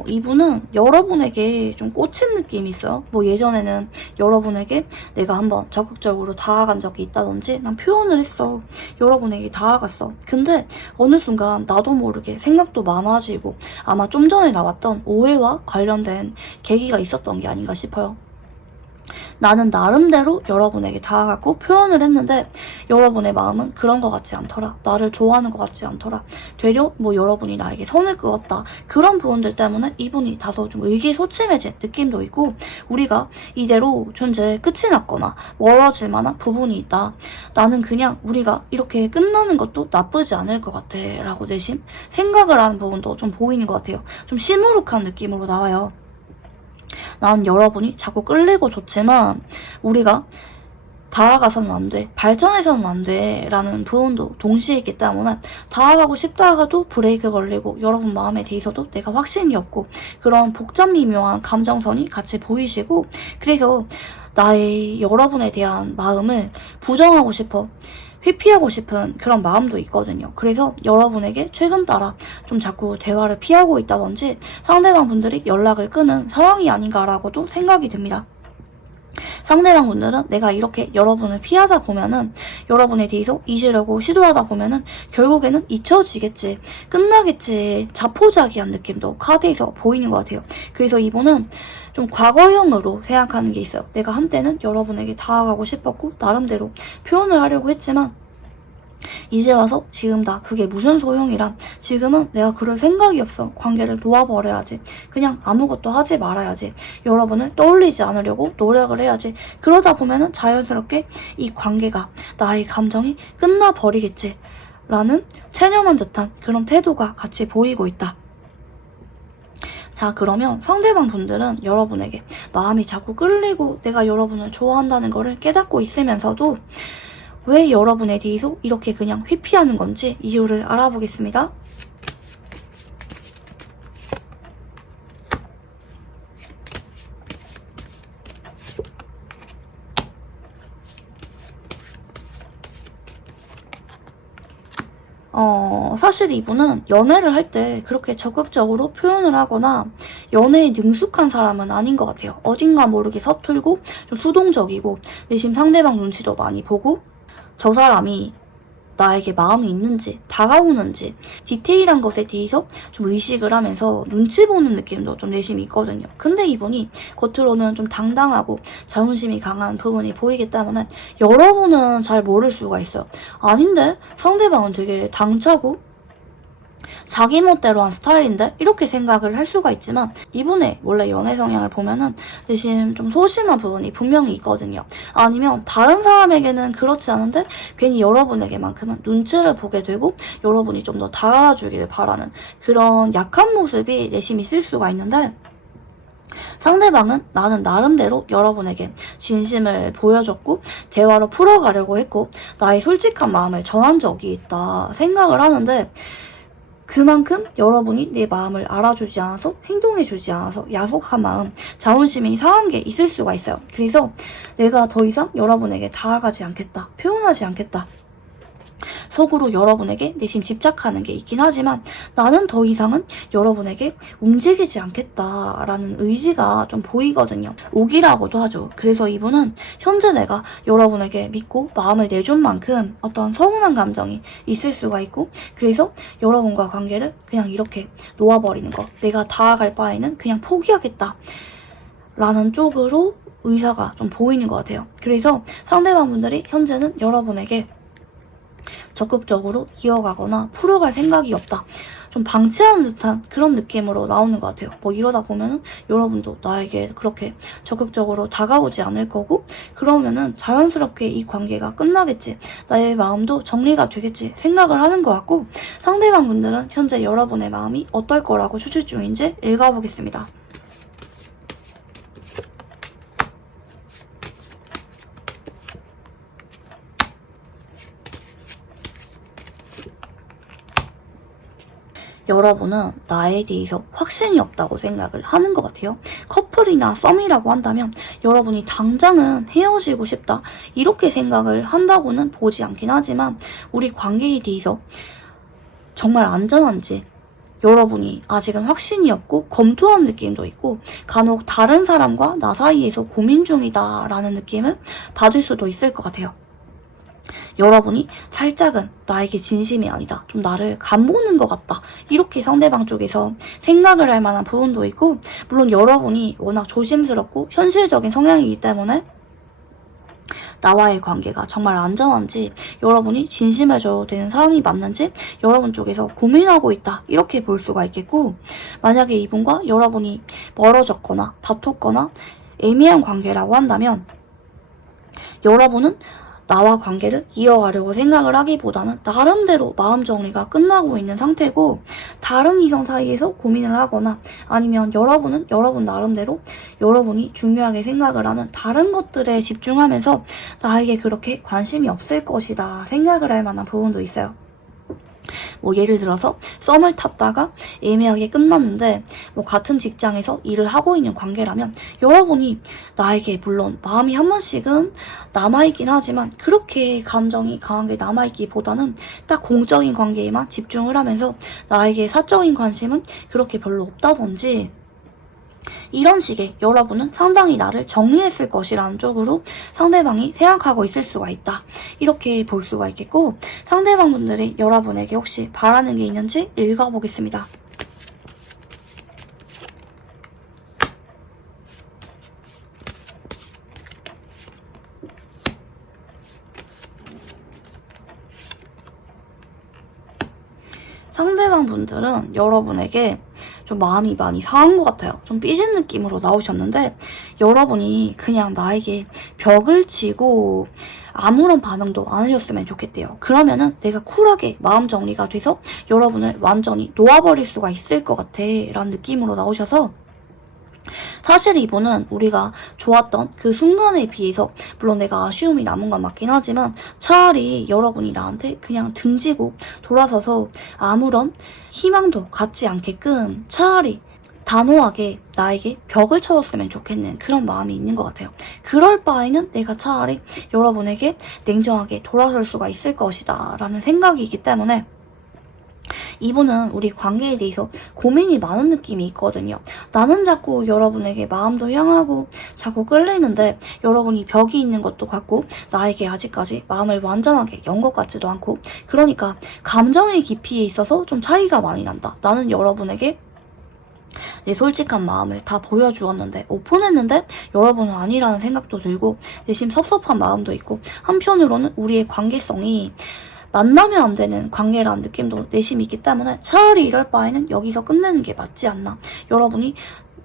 이분은 여러분에게 좀 꽂힌 느낌이 있어요. 뭐 예전에는 여러분에게 내가 한번 적극적으로 다가간 적이 있다든지 난 표현을 했어, 여러분에게 다가갔어. 근데 어느 순간 나도 모르게 생각도 많아지고 아마 좀 전에 나왔던 오해와 관련된 계기가 있었던 게 아닌가 싶어요. 나는 나름대로 여러분에게 다가갔고 표현을 했는데 여러분의 마음은 그런 것 같지 않더라, 나를 좋아하는 것 같지 않더라, 되려 뭐 여러분이 나에게 선을 그었다, 그런 부분들 때문에 이분이 다소 좀 의기소침해진 느낌도 있고, 우리가 이대로 존재 끝이 났거나 멀어질 만한 부분이 있다, 나는 그냥 우리가 이렇게 끝나는 것도 나쁘지 않을 것 같아 라고 내심 생각을 하는 부분도 좀 보이는 것 같아요. 좀 시무룩한 느낌으로 나와요. 난 여러분이 자꾸 끌리고 좋지만 우리가 다가가서는 안 돼, 발전해서는 안 돼 라는 부분도 동시에 있기 때문에 다가가고 싶다가도 브레이크 걸리고 여러분 마음에 대해서도 내가 확신이 없고 그런 복잡 미묘한 감정선이 같이 보이시고, 그래서 나의 여러분에 대한 마음을 부정하고 싶어, 회피하고 싶은 그런 마음도 있거든요. 그래서 여러분에게 최근 따라 좀 자꾸 대화를 피하고 있다든지 상대방 분들이 연락을 끊은 상황이 아닌가라고도 생각이 듭니다. 상대방 분들은 내가 이렇게 여러분을 피하다 보면은 여러분에 대해서 잊으려고 시도하다 보면은 결국에는 잊혀지겠지, 끝나겠지, 자포자기한 느낌도 카드에서 보이는 것 같아요. 그래서 이분은 좀 과거형으로 생각하는 게 있어요. 내가 한때는 여러분에게 다가가고 싶었고 나름대로 표현을 하려고 했지만 이제 와서 지금 다 그게 무슨 소용이라, 지금은 내가 그럴 생각이 없어, 관계를 놓아버려야지, 그냥 아무것도 하지 말아야지, 여러분을 떠올리지 않으려고 노력을 해야지, 그러다 보면은 자연스럽게 이 관계가, 나의 감정이 끝나버리겠지 라는 체념한 듯한 그런 태도가 같이 보이고 있다. 자, 그러면 상대방 분들은 여러분에게 마음이 자꾸 끌리고 내가 여러분을 좋아한다는 거를 깨닫고 있으면서도 왜 여러분에 대해서 이렇게 그냥 회피하는 건지 이유를 알아보겠습니다. 사실 이분은 연애를 할 때 그렇게 적극적으로 표현을 하거나 연애에 능숙한 사람은 아닌 것 같아요. 어딘가 모르게 서툴고 좀 수동적이고 내심 상대방 눈치도 많이 보고 저 사람이 나에게 마음이 있는지 다가오는지 디테일한 것에 대해서 좀 의식을 하면서 눈치 보는 느낌도 좀 내심이 있거든요. 근데 이분이 겉으로는 좀 당당하고 자존심이 강한 부분이 보이기 때문에 여러분은 잘 모를 수가 있어요. 아닌데 상대방은 되게 당차고 자기 멋대로 한 스타일인데? 이렇게 생각을 할 수가 있지만 이분의 원래 연애 성향을 보면은 대신 좀 소심한 부분이 분명히 있거든요. 아니면 다른 사람에게는 그렇지 않은데 괜히 여러분에게만큼은 눈치를 보게 되고 여러분이 좀 더 다가와주기를 바라는 그런 약한 모습이 내심 있을 수가 있는데, 상대방은 나는 나름대로 여러분에게 진심을 보여줬고 대화로 풀어가려고 했고 나의 솔직한 마음을 전한 적이 있다 생각을 하는데, 그만큼 여러분이 내 마음을 알아주지 않아서 행동해주지 않아서 야속한 마음, 자존심이 상한 게 있을 수가 있어요. 그래서 내가 더 이상 여러분에게 다가가지 않겠다, 표현하지 않겠다, 속으로 여러분에게 내심 집착하는 게 있긴 하지만 나는 더 이상은 여러분에게 움직이지 않겠다라는 의지가 좀 보이거든요. 오기라고도 하죠. 그래서 이분은 현재 내가 여러분에게 믿고 마음을 내준 만큼 어떤 서운한 감정이 있을 수가 있고, 그래서 여러분과 관계를 그냥 이렇게 놓아버리는 거, 내가 다가갈 바에는 그냥 포기하겠다 라는 쪽으로 의사가 좀 보이는 것 같아요. 그래서 상대방분들이 현재는 여러분에게 적극적으로 이어가거나 풀어갈 생각이 없다, 좀 방치하는 듯한 그런 느낌으로 나오는 것 같아요. 뭐 이러다 보면은 여러분도 나에게 그렇게 적극적으로 다가오지 않을 거고, 그러면은 자연스럽게 이 관계가 끝나겠지, 나의 마음도 정리가 되겠지 생각을 하는 것 같고, 상대방 분들은 현재 여러분의 마음이 어떨 거라고 추측 중인지 읽어보겠습니다. 여러분은 나에 대해서 확신이 없다고 생각을 하는 것 같아요. 커플이나 썸이라고 한다면 여러분이 당장은 헤어지고 싶다 이렇게 생각을 한다고는 보지 않긴 하지만, 우리 관계에 대해서 정말 안전한지 여러분이 아직은 확신이 없고 검토한 느낌도 있고, 간혹 다른 사람과 나 사이에서 고민 중이다 라는 느낌을 받을 수도 있을 것 같아요. 여러분이 살짝은 나에게 진심이 아니다, 좀 나를 간보는 것 같다, 이렇게 상대방 쪽에서 생각을 할 만한 부분도 있고, 물론 여러분이 워낙 조심스럽고 현실적인 성향이기 때문에 나와의 관계가 정말 안전한지, 여러분이 진심을 줘도 되는 사람이 맞는지 여러분 쪽에서 고민하고 있다 이렇게 볼 수가 있겠고, 만약에 이분과 여러분이 멀어졌거나 다퉜거나 애매한 관계라고 한다면 여러분은 나와 관계를 이어가려고 생각을 하기보다는 나름대로 마음 정리가 끝나고 있는 상태고, 다른 이성 사이에서 고민을 하거나 아니면 여러분은 여러분 나름대로 여러분이 중요하게 생각을 하는 다른 것들에 집중하면서 나에게 그렇게 관심이 없을 것이다 생각을 할 만한 부분도 있어요. 뭐 예를 들어서 썸을 탔다가 애매하게 끝났는데 뭐 같은 직장에서 일을 하고 있는 관계라면 여러분이 나에게 물론 마음이 한 번씩은 남아있긴 하지만 그렇게 감정이 강하게 남아있기보다는 딱 공적인 관계에만 집중을 하면서 나에게 사적인 관심은 그렇게 별로 없다든지, 이런 식의 여러분은 상당히 나를 정리했을 것이라는 쪽으로 상대방이 생각하고 있을 수가 있다 이렇게 볼 수가 있겠고, 상대방분들이 여러분에게 혹시 바라는 게 있는지 읽어보겠습니다. 상대방 분들은 여러분에게 좀 마음이 많이 상한 것 같아요. 좀 삐진 느낌으로 나오셨는데 여러분이 그냥 나에게 벽을 치고 아무런 반응도 안 하셨으면 좋겠대요. 그러면은 내가 쿨하게 마음 정리가 돼서 여러분을 완전히 놓아버릴 수가 있을 것 같아 라는 느낌으로 나오셔서, 사실 이분은 우리가 좋았던 그 순간에 비해서 물론 내가 아쉬움이 남은 건 맞긴 하지만 차라리 여러분이 나한테 그냥 등지고 돌아서서 아무런 희망도 갖지 않게끔 차라리 단호하게 나에게 벽을 쳐줬으면 좋겠는 그런 마음이 있는 것 같아요. 그럴 바에는 내가 차라리 여러분에게 냉정하게 돌아설 수가 있을 것이다 라는 생각이기 때문에 이분은 우리 관계에 대해서 고민이 많은 느낌이 있거든요. 나는 자꾸 여러분에게 마음도 향하고 자꾸 끌리는데 여러분이 벽이 있는 것도 같고 나에게 아직까지 마음을 완전하게 연 것 같지도 않고, 그러니까 감정의 깊이에 있어서 좀 차이가 많이 난다. 나는 여러분에게 내 솔직한 마음을 다 보여주었는데 오픈했는데 여러분은 아니라는 생각도 들고 내심 섭섭한 마음도 있고, 한편으로는 우리의 관계성이 만나면 안 되는 관계라는 느낌도 내심이 있기 때문에 차라리 이럴 바에는 여기서 끝내는 게 맞지 않나. 여러분이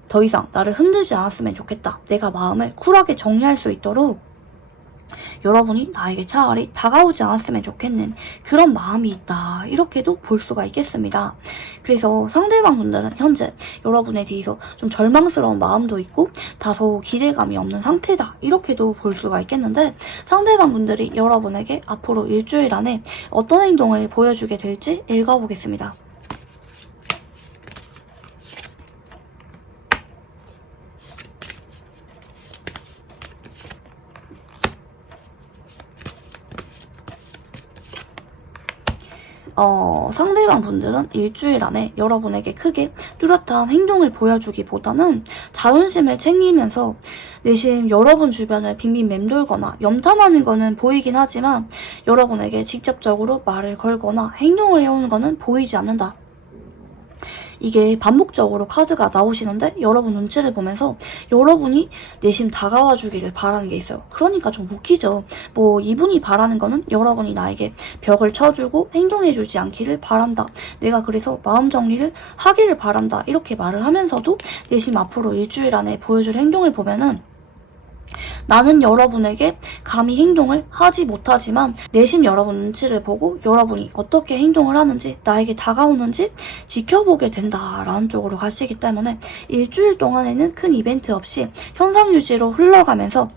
더 이상 나를 흔들지 않았으면 좋겠다. 내가 마음을 쿨하게 정리할 수 있도록 여러분이 나에게 차라리 다가오지 않았으면 좋겠는 그런 마음이 있다. 이렇게도 볼 수가 있겠습니다. 그래서 상대방 분들은 현재 여러분에 대해서 좀 절망스러운 마음도 있고 다소 기대감이 없는 상태다. 이렇게도 볼 수가 있겠는데 상대방 분들이 여러분에게 앞으로 일주일 안에 어떤 행동을 보여주게 될지 읽어보겠습니다. 상대방 분들은 일주일 안에 여러분에게 크게 뚜렷한 행동을 보여주기보다는 자존심을 챙기면서 내심 여러분 주변을 빙빙 맴돌거나 염탐하는 거는 보이긴 하지만 여러분에게 직접적으로 말을 걸거나 행동을 해오는 거는 보이지 않는다. 이게 반복적으로 카드가 나오시는데 여러분 눈치를 보면서 여러분이 내심 다가와 주기를 바라는 게 있어요. 그러니까 좀 웃기죠. 뭐 이분이 바라는 거는 여러분이 나에게 벽을 쳐주고 행동해주지 않기를 바란다. 내가 그래서 마음 정리를 하기를 바란다. 이렇게 말을 하면서도 내심 앞으로 일주일 안에 보여줄 행동을 보면은 나는 여러분에게 감히 행동을 하지 못하지만 내심 여러분 눈치를 보고 여러분이 어떻게 행동을 하는지 나에게 다가오는지 지켜보게 된다라는 쪽으로 가시기 때문에 일주일 동안에는 큰 이벤트 없이 현상 유지로 흘러가면서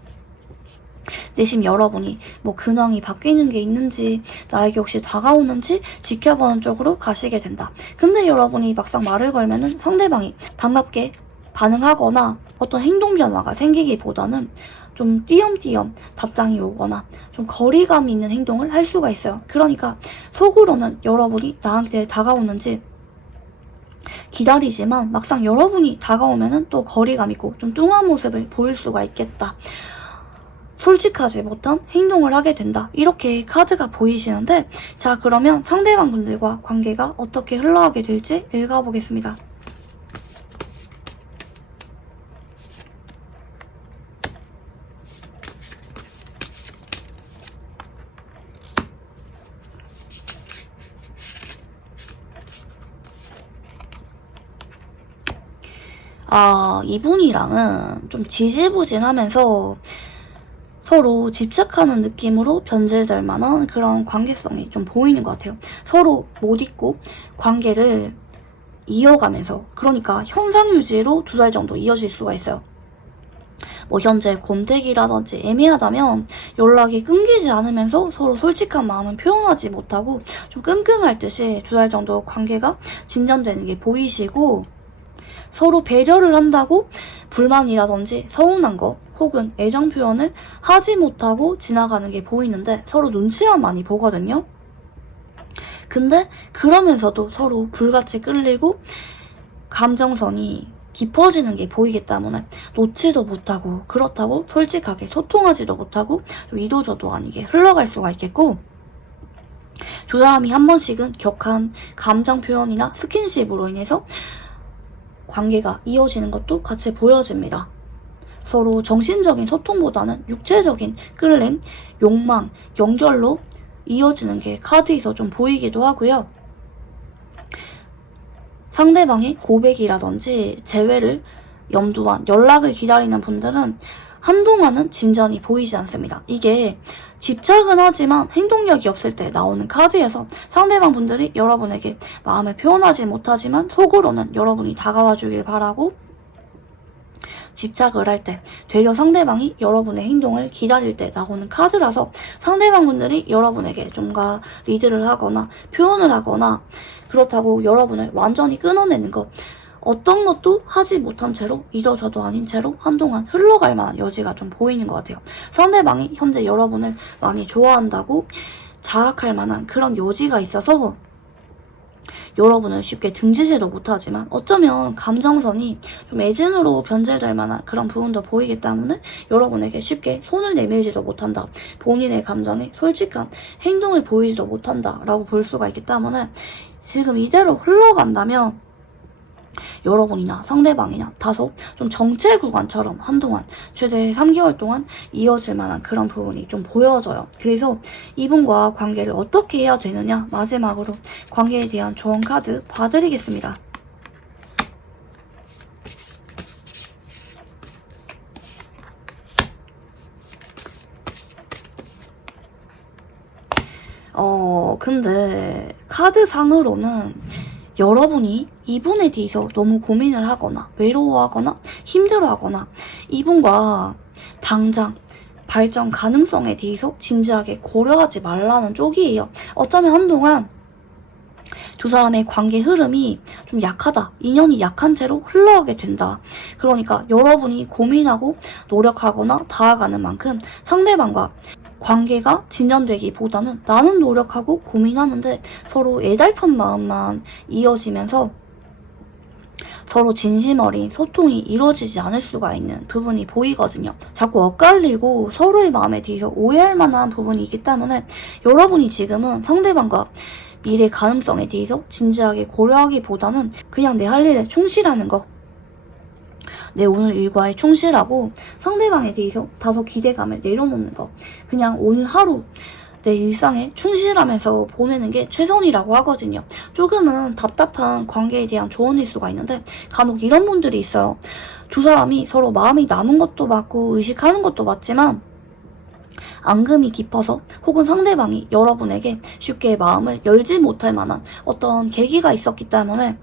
내심 여러분이 뭐 근황이 바뀌는 게 있는지 나에게 혹시 다가오는지 지켜보는 쪽으로 가시게 된다. 근데 여러분이 막상 말을 걸면은 상대방이 반갑게 반응하거나 어떤 행동 변화가 생기기보다는 좀 띄엄띄엄 답장이 오거나 좀 거리감 있는 행동을 할 수가 있어요. 그러니까 속으로는 여러분이 나한테 다가오는지 기다리지만 막상 여러분이 다가오면은 또 거리감 있고 좀 뚱한 모습을 보일 수가 있겠다. 솔직하지 못한 행동을 하게 된다. 이렇게 카드가 보이시는데 자, 그러면 상대방 분들과 관계가 어떻게 흘러가게 될지 읽어보겠습니다. 이분이랑은 좀 지지부진하면서 서로 집착하는 느낌으로 변질될 만한 그런 관계성이 좀 보이는 것 같아요. 서로 못 잊고 관계를 이어가면서, 그러니까 현상 유지로 2달 정도 이어질 수가 있어요. 뭐 현재 곤택이라든지 애매하다면 연락이 끊기지 않으면서 서로 솔직한 마음은 표현하지 못하고 좀 끙끙할 듯이 2달 정도 관계가 진전되는 게 보이시고, 서로 배려를 한다고 불만이라든지 서운한 거 혹은 애정 표현을 하지 못하고 지나가는 게 보이는데 서로 눈치만 많이 보거든요. 근데 그러면서도 서로 불같이 끌리고 감정선이 깊어지는 게 보이기 때문에 놓지도 못하고, 그렇다고 솔직하게 소통하지도 못하고 좀 이도저도 아니게 흘러갈 수가 있겠고, 2사람이 한 번씩은 격한 감정 표현이나 스킨십으로 인해서 관계가 이어지는 것도 같이 보여집니다. 서로 정신적인 소통보다는 육체적인 끌림, 욕망, 연결로 이어지는 게 카드에서 좀 보이기도 하고요. 상대방의 고백이라든지 재회를 염두한 연락을 기다리는 분들은 한동안은 진전이 보이지 않습니다. 이게 집착은 하지만 행동력이 없을 때 나오는 카드여서 상대방 분들이 여러분에게 마음을 표현하지 못하지만 속으로는 여러분이 다가와 주길 바라고 집착을 할 때 되려 상대방이 여러분의 행동을 기다릴 때 나오는 카드라서 상대방 분들이 여러분에게 좀가 리드를 하거나 표현을 하거나 그렇다고 여러분을 완전히 끊어내는 것, 어떤 것도 하지 못한 채로 이도저도 아닌 채로 한동안 흘러갈 만한 여지가 좀 보이는 것 같아요. 상대방이 현재 여러분을 많이 좋아한다고 자학할 만한 그런 여지가 있어서 여러분을 쉽게 등지지도 못하지만 어쩌면 감정선이 좀 애증으로 변질될 만한 그런 부분도 보이기 때문에 여러분에게 쉽게 손을 내밀지도 못한다. 본인의 감정에 솔직한 행동을 보이지도 못한다 라고 볼 수가 있기 때문에 지금 이대로 흘러간다면 여러분이나 상대방이나 다소 좀 정체 구간처럼 한동안 최대 3개월 동안 이어질 만한 그런 부분이 좀 보여져요. 그래서 이분과 관계를 어떻게 해야 되느냐, 마지막으로 관계에 대한 조언 카드 봐드리겠습니다. 근데 카드상으로는 여러분이 이분에 대해서 너무 고민을 하거나 외로워하거나 힘들어하거나 이분과 당장 발전 가능성에 대해서 진지하게 고려하지 말라는 쪽이에요. 어쩌면 한동안 두 사람의 관계 흐름이 좀 약하다, 인연이 약한 채로 흘러가게 된다. 그러니까 여러분이 고민하고 노력하거나 다가가는 만큼 상대방과 관계가 진전되기보다는 나는 노력하고 고민하는데 서로 애달픈 마음만 이어지면서 서로 진심 어린 소통이 이루어지지 않을 수가 있는 부분이 보이거든요. 자꾸 엇갈리고 서로의 마음에 대해서 오해할 만한 부분이 있기 때문에 여러분이 지금은 상대방과 미래 가능성에 대해서 진지하게 고려하기보다는 그냥 내 할 일에 충실하는 거, 내 오늘 일과에 충실하고 상대방에 대해서 다소 기대감을 내려놓는 거, 그냥 오늘 하루 내 일상에 충실하면서 보내는 게 최선이라고 하거든요. 조금은 답답한 관계에 대한 조언일 수가 있는데 간혹 이런 분들이 있어요. 두 사람이 서로 마음이 남은 것도 맞고 의식하는 것도 맞지만 앙금이 깊어서 혹은 상대방이 여러분에게 쉽게 마음을 열지 못할 만한 어떤 계기가 있었기 때문에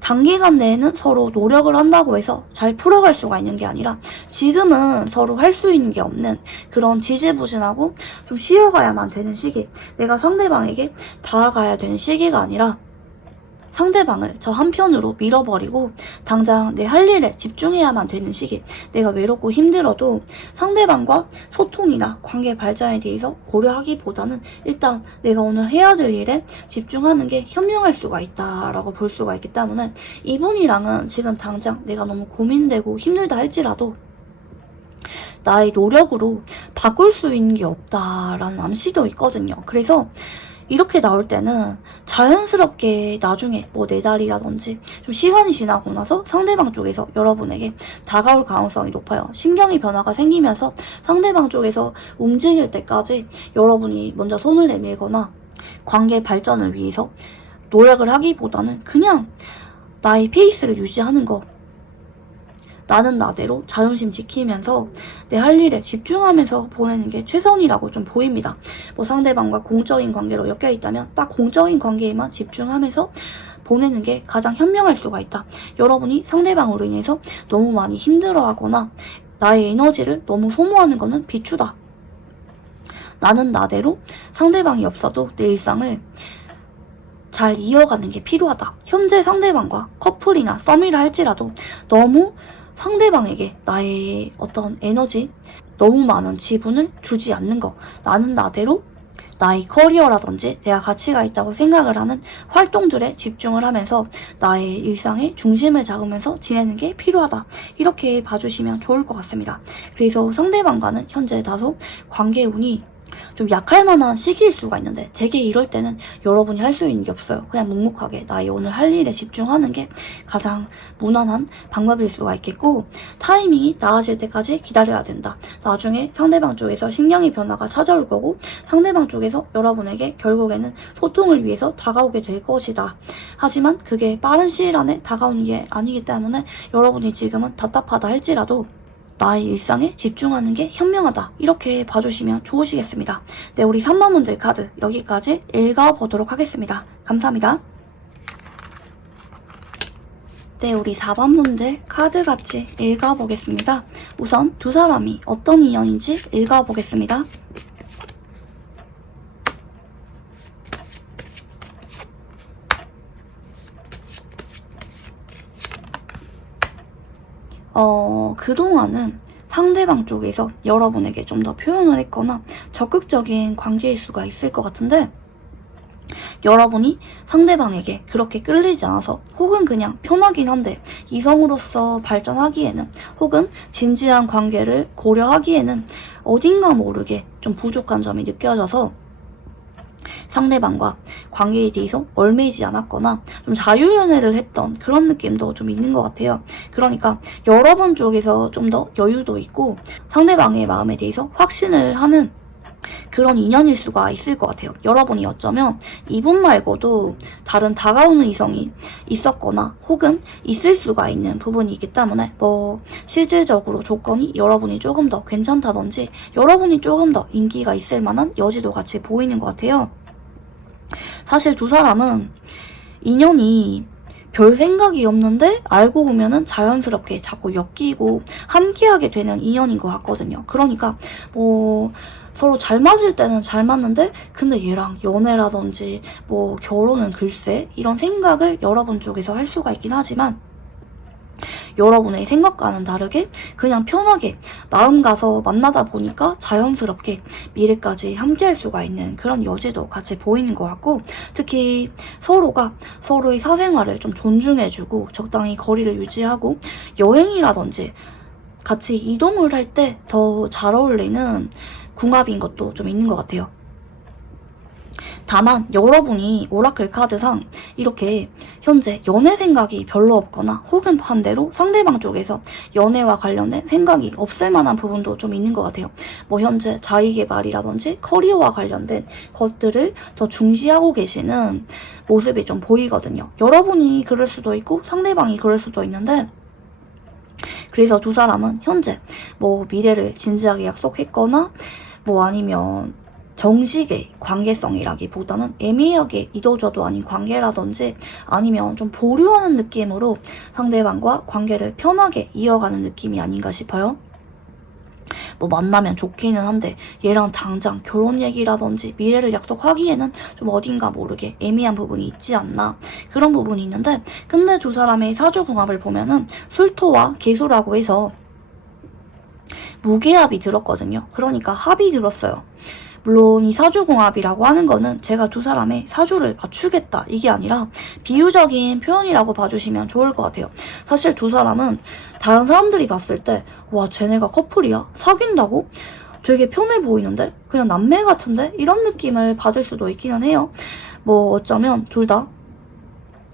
단기간 내에는 서로 노력을 한다고 해서 잘 풀어갈 수가 있는 게 아니라 지금은 서로 할 수 있는 게 없는 그런 지지부진하고 좀 쉬어가야만 되는 시기, 내가 상대방에게 다가가야 되는 시기가 아니라 상대방을 저 한편으로 밀어버리고 당장 내 할 일에 집중해야만 되는 시기, 내가 외롭고 힘들어도 상대방과 소통이나 관계 발전에 대해서 고려하기보다는 일단 내가 오늘 해야 될 일에 집중하는 게 현명할 수가 있다라고 볼 수가 있기 때문에 이분이랑은 지금 당장 내가 너무 고민되고 힘들다 할지라도 나의 노력으로 바꿀 수 있는 게 없다라는 암시도 있거든요. 그래서 이렇게 나올 때는 자연스럽게 나중에 뭐 4달이라든지 좀 시간이 지나고 나서 상대방 쪽에서 여러분에게 다가올 가능성이 높아요. 심경의 변화가 생기면서 상대방 쪽에서 움직일 때까지 여러분이 먼저 손을 내밀거나 관계 발전을 위해서 노력을 하기보다는 그냥 나의 페이스를 유지하는 거, 나는 나대로 자존심 지키면서 내 할 일에 집중하면서 보내는 게 최선이라고 좀 보입니다. 뭐 상대방과 공적인 관계로 엮여 있다면 딱 공적인 관계에만 집중하면서 보내는 게 가장 현명할 수가 있다. 여러분이 상대방으로 인해서 너무 많이 힘들어하거나 나의 에너지를 너무 소모하는 거는 비추다. 나는 나대로 상대방이 없어도 내 일상을 잘 이어가는 게 필요하다. 현재 상대방과 커플이나 썸이라 할지라도 너무 상대방에게 나의 어떤 에너지, 너무 많은 지분을 주지 않는 거, 나는 나대로 나의 커리어라든지 내가 가치가 있다고 생각을 하는 활동들에 집중을 하면서 나의 일상의 중심을 잡으면서 지내는 게 필요하다. 이렇게 봐주시면 좋을 것 같습니다. 그래서 상대방과는 현재 다소 관계 운이 좀 약할 만한 시기일 수가 있는데 되게 이럴 때는 여러분이 할 수 있는 게 없어요. 그냥 묵묵하게 나의 오늘 할 일에 집중하는 게 가장 무난한 방법일 수가 있겠고, 타이밍이 나아질 때까지 기다려야 된다. 나중에 상대방 쪽에서 심경의 변화가 찾아올 거고 상대방 쪽에서 여러분에게 결국에는 소통을 위해서 다가오게 될 것이다. 하지만 그게 빠른 시일 안에 다가오는 게 아니기 때문에 여러분이 지금은 답답하다 할지라도 나의 일상에 집중하는 게 현명하다. 이렇게 봐주시면 좋으시겠습니다. 네, 우리 3번분들 카드 여기까지 읽어보도록 하겠습니다. 감사합니다. 네, 우리 4번분들 카드 같이 읽어보겠습니다. 우선 두 사람이 어떤 인연인지 읽어보겠습니다. 그동안은 상대방 쪽에서 여러분에게 좀 더 표현을 했거나 적극적인 관계일 수가 있을 것 같은데, 여러분이 상대방에게 그렇게 끌리지 않아서 혹은 그냥 편하긴 한데 이성으로서 발전하기에는 혹은 진지한 관계를 고려하기에는 어딘가 모르게 좀 부족한 점이 느껴져서 상대방과 관계에 대해서 얽매이지 않았거나 좀 자유연애를 했던 그런 느낌도 좀 있는 것 같아요. 그러니까 여러분 쪽에서 좀 더 여유도 있고 상대방의 마음에 대해서 확신을 하는 그런 인연일 수가 있을 것 같아요. 여러분이 어쩌면 이분 말고도 다른 다가오는 이성이 있었거나 혹은 있을 수가 있는 부분이 있기 때문에 실질적으로 조건이 여러분이 조금 더 괜찮다든지 여러분이 조금 더 인기가 있을 만한 여지도 같이 보이는 것 같아요. 사실 두 사람은 인연이 별 생각이 없는데 알고 보면은 자연스럽게 자꾸 엮이고 함께하게 되는 인연인 것 같거든요. 그러니까 서로 잘 맞을 때는 잘 맞는데 근데 얘랑 연애라든지 결혼은 글쎄 이런 생각을 여러분 쪽에서 할 수가 있긴 하지만 여러분의 생각과는 다르게 그냥 편하게 마음 가서 만나다 보니까 자연스럽게 미래까지 함께할 수가 있는 그런 여지도 같이 보이는 것 같고 특히 서로가 서로의 사생활을 좀 존중해주고 적당히 거리를 유지하고 여행이라든지 같이 이동을 할 때 더 잘 어울리는 궁합인 것도 좀 있는 것 같아요. 다만 여러분이 오라클 카드상 이렇게 현재 연애 생각이 별로 없거나 혹은 반대로 상대방 쪽에서 연애와 관련된 생각이 없을 만한 부분도 좀 있는 것 같아요. 현재 자기개발이라든지 커리어와 관련된 것들을 더 중시하고 계시는 모습이 좀 보이거든요. 여러분이 그럴 수도 있고 상대방이 그럴 수도 있는데 그래서 두 사람은 현재 미래를 진지하게 약속했거나 아니면 정식의 관계성이라기보다는 애매하게 이도저도 아닌 관계라든지 아니면 좀 보류하는 느낌으로 상대방과 관계를 편하게 이어가는 느낌이 아닌가 싶어요. 만나면 좋기는 한데 얘랑 당장 결혼 얘기라든지 미래를 약속하기에는 좀 어딘가 모르게 애매한 부분이 있지 않나 그런 부분이 있는데 근데 두 사람의 사주궁합을 보면은 술토와 계수라고 해서 무게합이 들었거든요. 그러니까 합이 들었어요. 물론 이 사주궁합이라고 하는 거는 제가 두 사람의 사주를 맞추겠다 이게 아니라 비유적인 표현이라고 봐주시면 좋을 것 같아요. 사실 두 사람은 다른 사람들이 봤을 때 와 쟤네가 커플이야? 사귄다고? 되게 편해 보이는데? 그냥 남매 같은데? 이런 느낌을 받을 수도 있기는 해요. 어쩌면 둘 다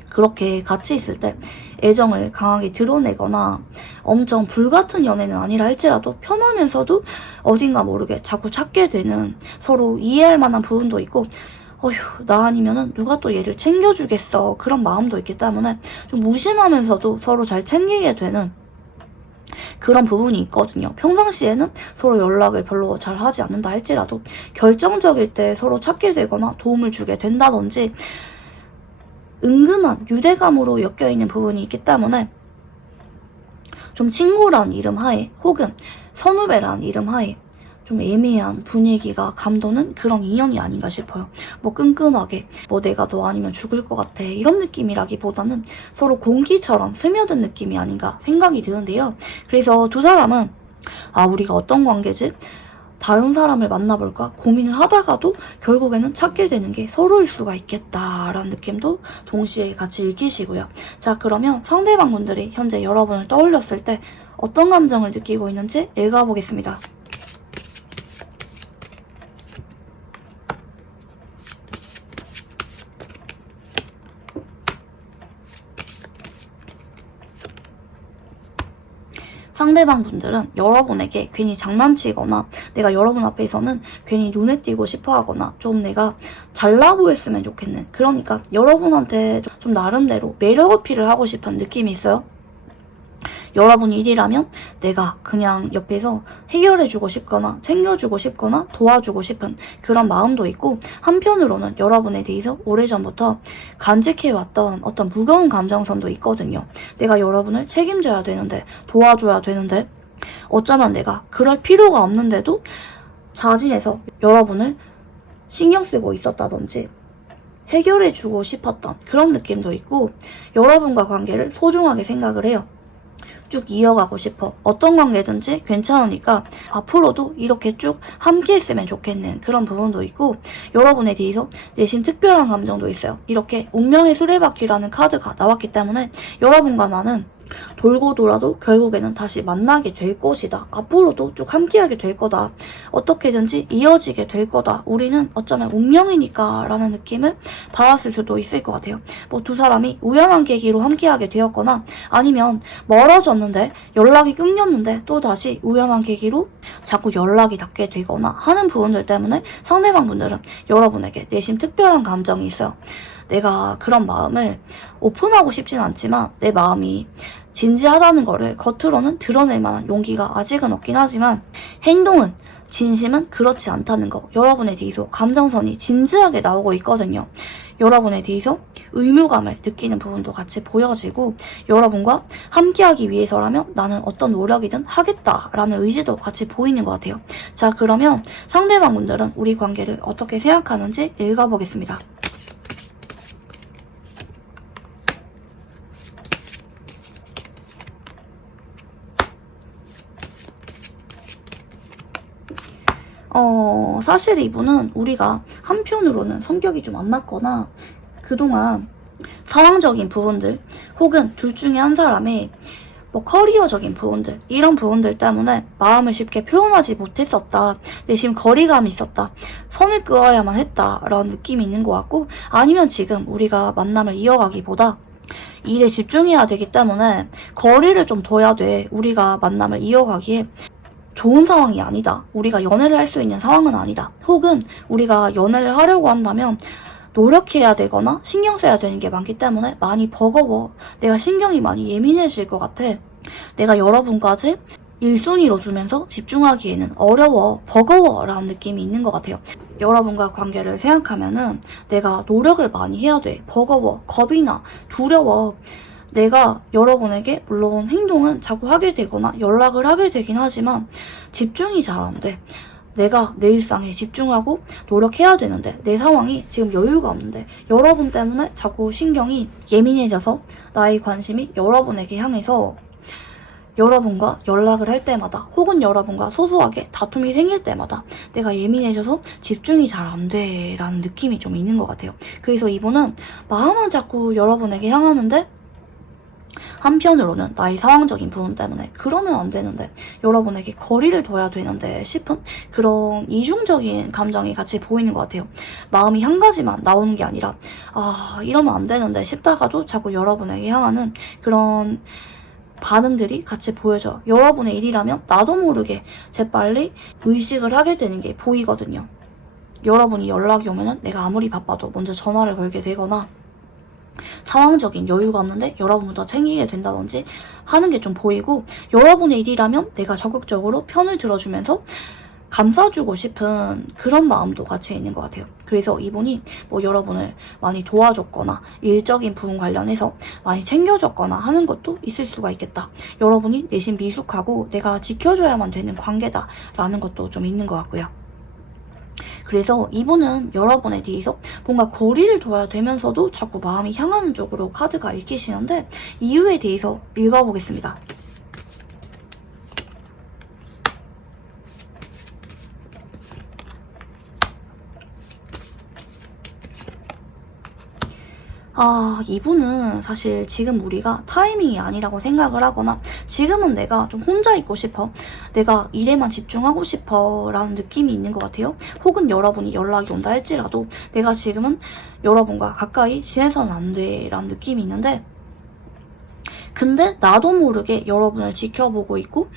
그렇게 같이 있을 때 애정을 강하게 드러내거나 엄청 불같은 연애는 아니라 할지라도 편하면서도 어딘가 모르게 자꾸 찾게 되는 서로 이해할 만한 부분도 있고 어휴 나 아니면은 누가 또 얘를 챙겨주겠어 그런 마음도 있기 때문에 좀 무심하면서도 서로 잘 챙기게 되는 그런 부분이 있거든요. 평상시에는 서로 연락을 별로 잘 하지 않는다 할지라도 결정적일 때 서로 찾게 되거나 도움을 주게 된다든지 은근한 유대감으로 엮여있는 부분이 있기 때문에 좀 친구란 이름 하에 혹은 선후배란 이름 하에 좀 애매한 분위기가 감도는 그런 인연이 아닌가 싶어요. 끈끈하게 내가 너 아니면 죽을 것 같아 이런 느낌이라기보다는 서로 공기처럼 스며든 느낌이 아닌가 생각이 드는데요. 그래서 두 사람은 우리가 어떤 관계지? 다른 사람을 만나볼까 고민을 하다가도 결국에는 찾게 되는 게 서로일 수가 있겠다라는 느낌도 동시에 같이 읽히시고요. 자, 그러면 상대방 분들이 현재 여러분을 떠올렸을 때 어떤 감정을 느끼고 있는지 읽어보겠습니다. 상대방 분들은 여러분에게 괜히 장난치거나 내가 여러분 앞에서는 괜히 눈에 띄고 싶어 하거나 좀 내가 잘나 보였으면 좋겠는 그러니까 여러분한테 좀 나름대로 매력 어필을 하고 싶은 느낌이 있어요. 여러분 일이라면 내가 그냥 옆에서 해결해주고 싶거나 챙겨주고 싶거나 도와주고 싶은 그런 마음도 있고 한편으로는 여러분에 대해서 오래전부터 간직해왔던 어떤 무거운 감정선도 있거든요. 내가 여러분을 책임져야 되는데 도와줘야 되는데 어쩌면 내가 그럴 필요가 없는데도 자진해서 여러분을 신경 쓰고 있었다든지 해결해주고 싶었던 그런 느낌도 있고 여러분과 관계를 소중하게 생각을 해요. 쭉 이어가고 싶어. 어떤 관계든지 괜찮으니까 앞으로도 이렇게 쭉 함께 했으면 좋겠는 그런 부분도 있고 여러분에 대해서 내심 특별한 감정도 있어요. 이렇게 운명의 수레바퀴라는 카드가 나왔기 때문에 여러분과 나는 돌고 돌아도 결국에는 다시 만나게 될 것이다. 앞으로도 쭉 함께하게 될 거다. 어떻게든지 이어지게 될 거다. 우리는 어쩌면 운명이니까 라는 느낌을 받았을 수도 있을 것 같아요. 뭐 두 사람이 우연한 계기로 함께하게 되었거나 아니면 멀어졌는데 연락이 끊겼는데 또 다시 우연한 계기로 자꾸 연락이 닿게 되거나 하는 부분들 때문에 상대방 분들은 여러분에게 내심 특별한 감정이 있어요. 내가 그런 마음을 오픈하고 싶진 않지만 내 마음이 진지하다는 거를 겉으로는 드러낼 만한 용기가 아직은 없긴 하지만 행동은 진심은 그렇지 않다는 거, 여러분에 대해서 감정선이 진지하게 나오고 있거든요. 여러분에 대해서 의무감을 느끼는 부분도 같이 보여지고 여러분과 함께하기 위해서라면 나는 어떤 노력이든 하겠다라는 의지도 같이 보이는 것 같아요. 자, 그러면 상대방 분들은 우리 관계를 어떻게 생각하는지 읽어보겠습니다. 사실 이분은 우리가 한편으로는 성격이 좀 안 맞거나 그동안 상황적인 부분들 혹은 둘 중에 한 사람의 뭐 커리어적인 부분들 이런 부분들 때문에 마음을 쉽게 표현하지 못했었다. 내심 거리감이 있었다. 선을 그어야만 했다라는 느낌이 있는 것 같고 아니면 지금 우리가 만남을 이어가기보다 일에 집중해야 되기 때문에 거리를 좀 둬야 돼. 우리가 만남을 이어가기에 좋은 상황이 아니다. 우리가 연애를 할 수 있는 상황은 아니다. 혹은 우리가 연애를 하려고 한다면 노력해야 되거나 신경 써야 되는 게 많기 때문에 많이 버거워. 내가 신경이 많이 예민해질 것 같아. 내가 여러분까지 1순위로 두면서 집중하기에는 어려워, 버거워 라는 느낌이 있는 것 같아요. 여러분과 관계를 생각하면은 내가 노력을 많이 해야 돼. 버거워, 겁이 나, 두려워. 내가 여러분에게 물론 행동은 자꾸 하게 되거나 연락을 하게 되긴 하지만 집중이 잘 안 돼. 내가 내 일상에 집중하고 노력해야 되는데 내 상황이 지금 여유가 없는데 여러분 때문에 자꾸 신경이 예민해져서 나의 관심이 여러분에게 향해서 여러분과 연락을 할 때마다 혹은 여러분과 소소하게 다툼이 생길 때마다 내가 예민해져서 집중이 잘 안 돼 라는 느낌이 좀 있는 것 같아요. 그래서 이분은 마음은 자꾸 여러분에게 향하는데 한편으로는 나의 상황적인 부분 때문에 그러면 안 되는데 여러분에게 거리를 둬야 되는데 싶은 그런 이중적인 감정이 같이 보이는 것 같아요. 마음이 한 가지만 나오는 게 아니라 이러면 안 되는데 싶다가도 자꾸 여러분에게 향하는 그런 반응들이 같이 보여져요. 여러분의 일이라면 나도 모르게 재빨리 의식을 하게 되는 게 보이거든요. 여러분이 연락이 오면은 내가 아무리 바빠도 먼저 전화를 걸게 되거나 상황적인 여유가 없는데 여러분부터 챙기게 된다든지 하는 게 좀 보이고 여러분의 일이라면 내가 적극적으로 편을 들어주면서 감싸주고 싶은 그런 마음도 같이 있는 것 같아요. 그래서 이분이 뭐 여러분을 많이 도와줬거나 일적인 부분 관련해서 많이 챙겨줬거나 하는 것도 있을 수가 있겠다. 여러분이 내심 미숙하고 내가 지켜줘야만 되는 관계다라는 것도 좀 있는 것 같고요. 그래서 이분은 여러분에 대해서 뭔가 거리를 둬야 되면서도 자꾸 마음이 향하는 쪽으로 카드가 읽히시는데 이유에 대해서 읽어보겠습니다. 이분은 사실 지금 우리가 타이밍이 아니라고 생각을 하거나 지금은 내가 좀 혼자 있고 싶어. 내가 일에만 집중하고 싶어 라는 느낌이 있는 것 같아요. 혹은 여러분이 연락이 온다 할지라도 내가 지금은 여러분과 가까이 지내서는 안 돼 라는 느낌이 있는데 근데 나도 모르게 여러분을 지켜보고 있고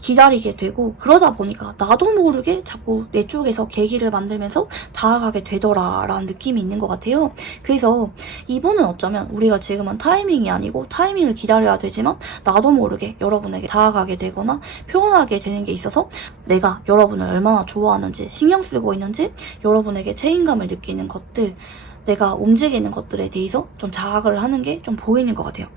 기다리게 되고 그러다 보니까 나도 모르게 자꾸 내 쪽에서 계기를 만들면서 다가가게 되더라 라는 느낌이 있는 것 같아요. 그래서 이분은 어쩌면 우리가 지금은 타이밍이 아니고 타이밍을 기다려야 되지만 나도 모르게 여러분에게 다가가게 되거나 표현하게 되는 게 있어서 내가 여러분을 얼마나 좋아하는지 신경 쓰고 있는지 여러분에게 책임감을 느끼는 것들 내가 움직이는 것들에 대해서 좀 자각을 하는 게 좀 보이는 것 같아요.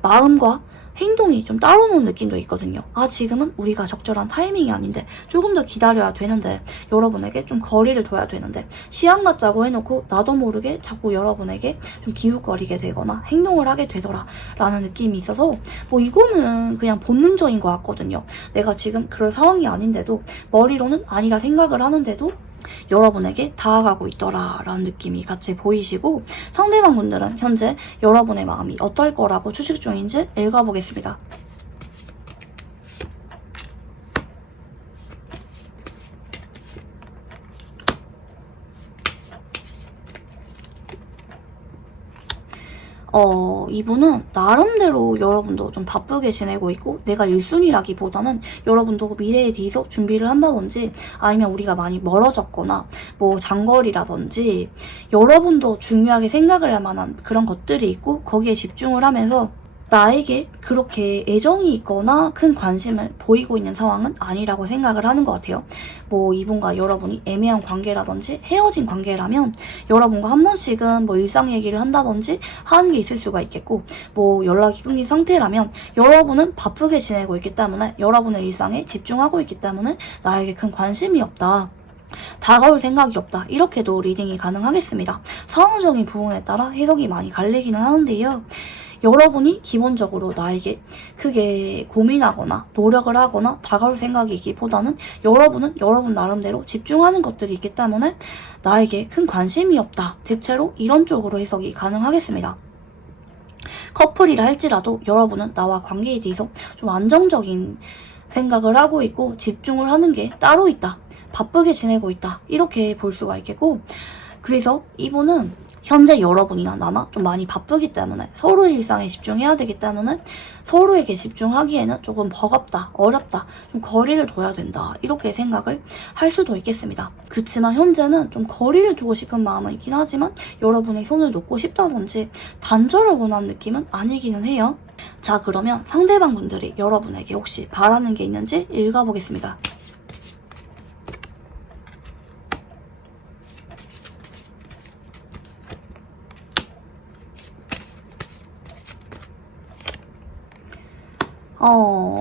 마음과 행동이 좀 따로 노는 느낌도 있거든요. 지금은 우리가 적절한 타이밍이 아닌데 조금 더 기다려야 되는데 여러분에게 좀 거리를 둬야 되는데 시간 갖자고 해놓고 나도 모르게 자꾸 여러분에게 좀 기웃거리게 되거나 행동을 하게 되더라 라는 느낌이 있어서 뭐 이거는 그냥 본능적인 것 같거든요. 내가 지금 그럴 상황이 아닌데도 머리로는 아니라 생각을 하는데도 여러분에게 다가가고 있더라 라는 느낌이 같이 보이시고, 상대방 분들은 현재 여러분의 마음이 어떨 거라고 추측 중인지 읽어보겠습니다. 이분은 나름대로 여러분도 좀 바쁘게 지내고 있고, 내가 1순위라기보다는 여러분도 미래에 대해서 준비를 한다든지, 아니면 우리가 많이 멀어졌거나 뭐 장거리라든지 여러분도 중요하게 생각을 할 만한 그런 것들이 있고, 거기에 집중을 하면서 나에게 그렇게 애정이 있거나 큰 관심을 보이고 있는 상황은 아니라고 생각을 하는 것 같아요. 뭐 이분과 여러분이 애매한 관계라든지 헤어진 관계라면 여러분과 한 번씩은 뭐 일상 얘기를 한다든지 하는 게 있을 수가 있겠고, 뭐 연락이 끊긴 상태라면 여러분은 바쁘게 지내고 있기 때문에 여러분의 일상에 집중하고 있기 때문에 나에게 큰 관심이 없다, 다가올 생각이 없다, 이렇게도 리딩이 가능하겠습니다. 상황적인 부분에 따라 해석이 많이 갈리기는 하는데요. 여러분이 기본적으로 나에게 크게 고민하거나 노력을 하거나 다가올 생각이기보다는 여러분은 여러분 나름대로 집중하는 것들이 있기 때문에 나에게 큰 관심이 없다, 대체로 이런 쪽으로 해석이 가능하겠습니다. 커플이라 할지라도 여러분은 나와 관계에 대해서 좀 안정적인 생각을 하고 있고 집중을 하는 게 따로 있다, 바쁘게 지내고 있다, 이렇게 볼 수가 있겠고, 그래서 이분은 현재 여러분이나 나나 좀 많이 바쁘기 때문에 서로의 일상에 집중해야 되기 때문에 서로에게 집중하기에는 조금 버겁다, 어렵다, 좀 거리를 둬야 된다, 이렇게 생각을 할 수도 있겠습니다. 그렇지만 현재는 좀 거리를 두고 싶은 마음은 있긴 하지만 여러분의 손을 놓고 싶다든지 단절을 원하는 느낌은 아니기는 해요. 자, 그러면 상대방 분들이 여러분에게 혹시 바라는 게 있는지 읽어보겠습니다.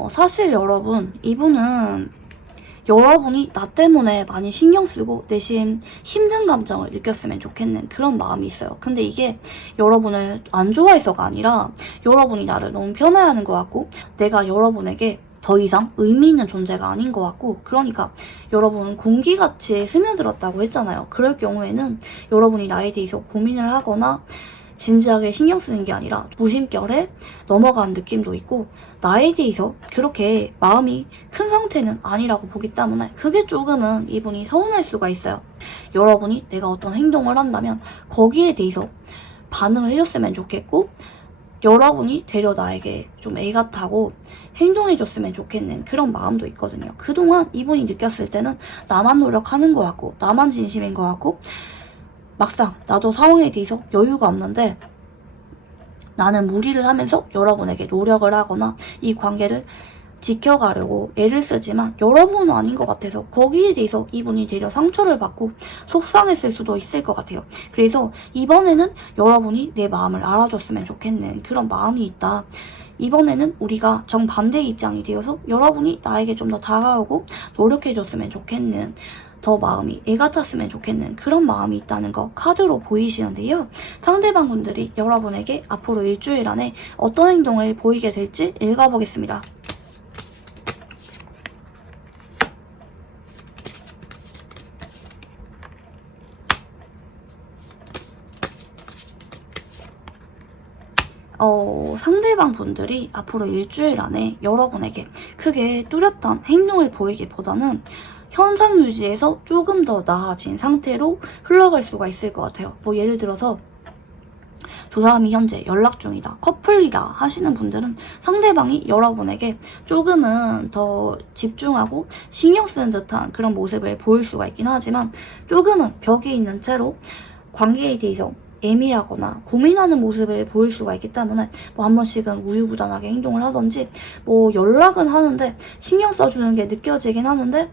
사실 여러분, 이분은 여러분이 나 때문에 많이 신경 쓰고 대신 힘든 감정을 느꼈으면 좋겠는 그런 마음이 있어요. 근데 이게 여러분을 안 좋아해서가 아니라 여러분이 나를 너무 편애하는 것 같고 내가 여러분에게 더 이상 의미 있는 존재가 아닌 것 같고, 그러니까 여러분은 공기같이 스며들었다고 했잖아요. 그럴 경우에는 여러분이 나에 대해서 고민을 하거나 진지하게 신경 쓰는 게 아니라 무심결에 넘어가는 느낌도 있고, 나에 대해서 그렇게 마음이 큰 상태는 아니라고 보기 때문에 그게 조금은 이분이 서운할 수가 있어요. 여러분이 내가 어떤 행동을 한다면 거기에 대해서 반응을 해줬으면 좋겠고, 여러분이 되려 나에게 좀 애같하고 행동해줬으면 좋겠는 그런 마음도 있거든요. 그동안 이분이 느꼈을 때는 나만 노력하는 것 같고 나만 진심인 것 같고, 막상 나도 상황에 대해서 여유가 없는데 나는 무리를 하면서 여러분에게 노력을 하거나 이 관계를 지켜가려고 애를 쓰지만 여러분은 아닌 것 같아서 거기에 대해서 이분이 되려 상처를 받고 속상했을 수도 있을 것 같아요. 그래서 이번에는 여러분이 내 마음을 알아줬으면 좋겠는 그런 마음이 있다. 이번에는 우리가 정반대의 입장이 되어서 여러분이 나에게 좀 더 다가오고 노력해줬으면 좋겠는, 더 마음이 애 같았으면 좋겠는 그런 마음이 있다는 거 카드로 보이시는데요. 상대방 분들이 여러분에게 앞으로 일주일 안에 어떤 행동을 보이게 될지 읽어보겠습니다. 상대방 분들이 앞으로 일주일 안에 여러분에게 크게 뚜렷한 행동을 보이기보다는 현상 유지에서 조금 더 나아진 상태로 흘러갈 수가 있을 것 같아요. 뭐 예를 들어서 두 사람이 현재 연락 중이다, 커플이다 하시는 분들은 상대방이 여러분에게 조금은 더 집중하고 신경 쓰는 듯한 그런 모습을 보일 수가 있긴 하지만 조금은 벽에 있는 채로 관계에 대해서 애매하거나 고민하는 모습을 보일 수가 있기 때문에 뭐 한 번씩은 우유부단하게 행동을 하든지 뭐 연락은 하는데 신경 써주는 게 느껴지긴 하는데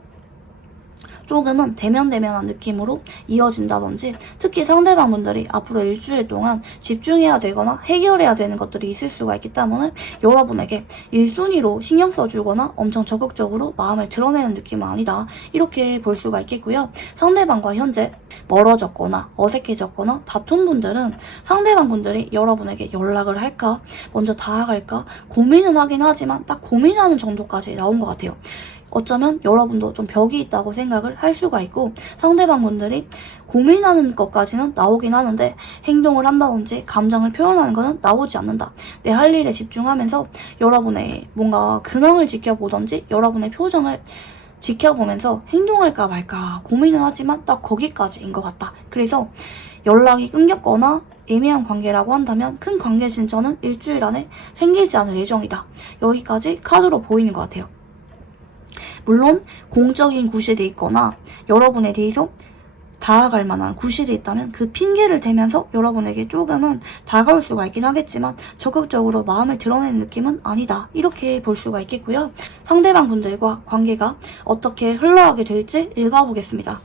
조금은 대면대면한 느낌으로 이어진다든지, 특히 상대방분들이 앞으로 일주일 동안 집중해야 되거나 해결해야 되는 것들이 있을 수가 있기 때문에 여러분에게 1순위로 신경 써주거나 엄청 적극적으로 마음을 드러내는 느낌은 아니다, 이렇게 볼 수가 있겠고요. 상대방과 현재 멀어졌거나 어색해졌거나 다툰 분들은 상대방분들이 여러분에게 연락을 할까 먼저 다가갈까 고민은 하긴 하지만 딱 고민하는 정도까지 나온 것 같아요. 어쩌면 여러분도 좀 벽이 있다고 생각을 할 수가 있고, 상대방분들이 고민하는 것까지는 나오긴 하는데 행동을 한다든지 감정을 표현하는 것은 나오지 않는다. 내 할 일에 집중하면서 여러분의 뭔가 근황을 지켜보든지 여러분의 표정을 지켜보면서 행동할까 말까 고민은 하지만 딱 거기까지인 것 같다. 그래서 연락이 끊겼거나 애매한 관계라고 한다면 큰 관계 진전은 일주일 안에 생기지 않을 예정이다. 여기까지 카드로 보이는 것 같아요. 물론 공적인 구실이 있거나 여러분에 대해서 다가갈 만한 구실이 있다면 그 핑계를 대면서 여러분에게 조금은 다가올 수가 있긴 하겠지만 적극적으로 마음을 드러내는 느낌은 아니다. 이렇게 볼 수가 있겠고요. 상대방 분들과 관계가 어떻게 흘러가게 될지 읽어보겠습니다.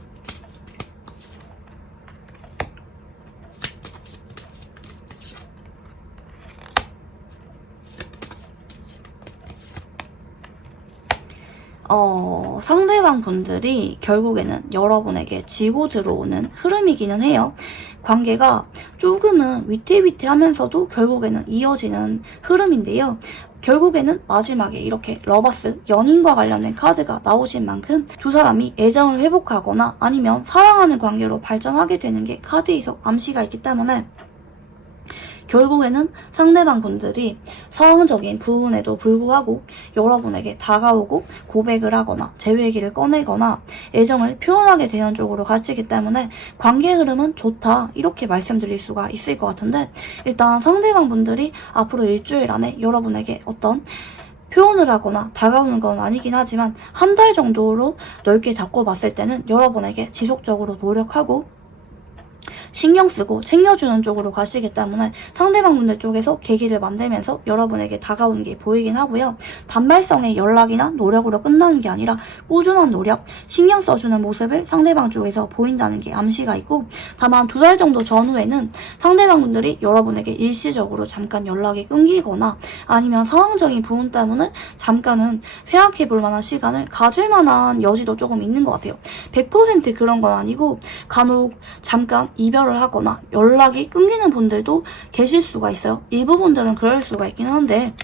상대방 분들이 결국에는 여러분에게 지고 들어오는 흐름이기는 해요. 관계가 조금은 위태위태하면서도 결국에는 이어지는 흐름인데요. 결국에는 마지막에 이렇게 러버스, 연인과 관련된 카드가 나오신 만큼 두 사람이 애정을 회복하거나 아니면 사랑하는 관계로 발전하게 되는 게 카드에서 암시가 있기 때문에 결국에는 상대방 분들이 상황적인 부분에도 불구하고 여러분에게 다가오고 고백을 하거나 제 얘기를 꺼내거나 애정을 표현하게 되는 쪽으로 가시기 때문에 관계 흐름은 좋다 이렇게 말씀드릴 수가 있을 것 같은데, 일단 상대방 분들이 앞으로 일주일 안에 여러분에게 어떤 표현을 하거나 다가오는 건 아니긴 하지만 한 달 정도로 넓게 잡고 봤을 때는 여러분에게 지속적으로 노력하고 신경 쓰고 챙겨주는 쪽으로 가시기 때문에 상대방분들 쪽에서 계기를 만들면서 여러분에게 다가오는 게 보이긴 하고요. 단발성의 연락이나 노력으로 끝나는 게 아니라 꾸준한 노력, 신경 써주는 모습을 상대방 쪽에서 보인다는 게 암시가 있고, 다만 2달 정도 전후에는 상대방분들이 여러분에게 일시적으로 잠깐 연락이 끊기거나 아니면 상황적인 부분 때문에 잠깐은 생각해볼 만한 시간을 가질 만한 여지도 조금 있는 것 같아요. 100% 그런 건 아니고 간혹 잠깐 이별을 하거나 연락이 끊기는 분들도 계실 수가 있어요. 일부 분들은 그럴 수가 있긴 한데,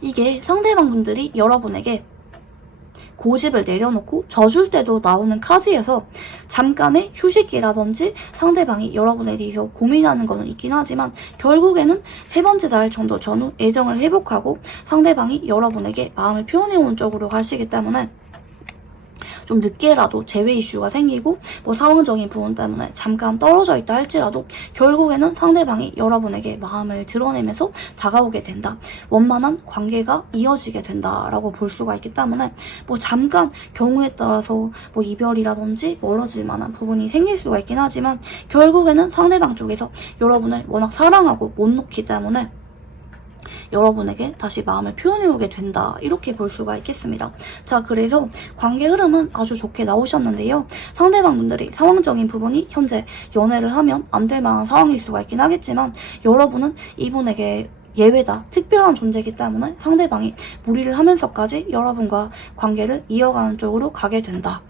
이게 상대방 분들이 여러분에게 고집을 내려놓고 져줄 때도 나오는 카드여서 잠깐의 휴식기라든지 상대방이 여러분에 대해서 고민하는 거는 있긴 하지만 결국에는 3번째 달 정도 전후 애정을 회복하고 상대방이 여러분에게 마음을 표현해오는 쪽으로 가시기 때문에 좀 늦게라도 재회 이슈가 생기고 뭐 상황적인 부분 때문에 잠깐 떨어져 있다 할지라도 결국에는 상대방이 여러분에게 마음을 드러내면서 다가오게 된다. 원만한 관계가 이어지게 된다라고 볼 수가 있기 때문에 뭐 잠깐 경우에 따라서 뭐 이별이라든지 멀어질 만한 부분이 생길 수가 있긴 하지만 결국에는 상대방 쪽에서 여러분을 워낙 사랑하고 못 놓기 때문에 여러분에게 다시 마음을 표현해오게 된다 이렇게 볼 수가 있겠습니다. 자, 그래서 관계 흐름은 아주 좋게 나오셨는데요. 상대방분들이 상황적인 부분이 현재 연애를 하면 안 될 만한 상황일 수가 있긴 하겠지만 여러분은 이분에게 예외다, 특별한 존재이기 때문에 상대방이 무리를 하면서까지 여러분과 관계를 이어가는 쪽으로 가게 된다.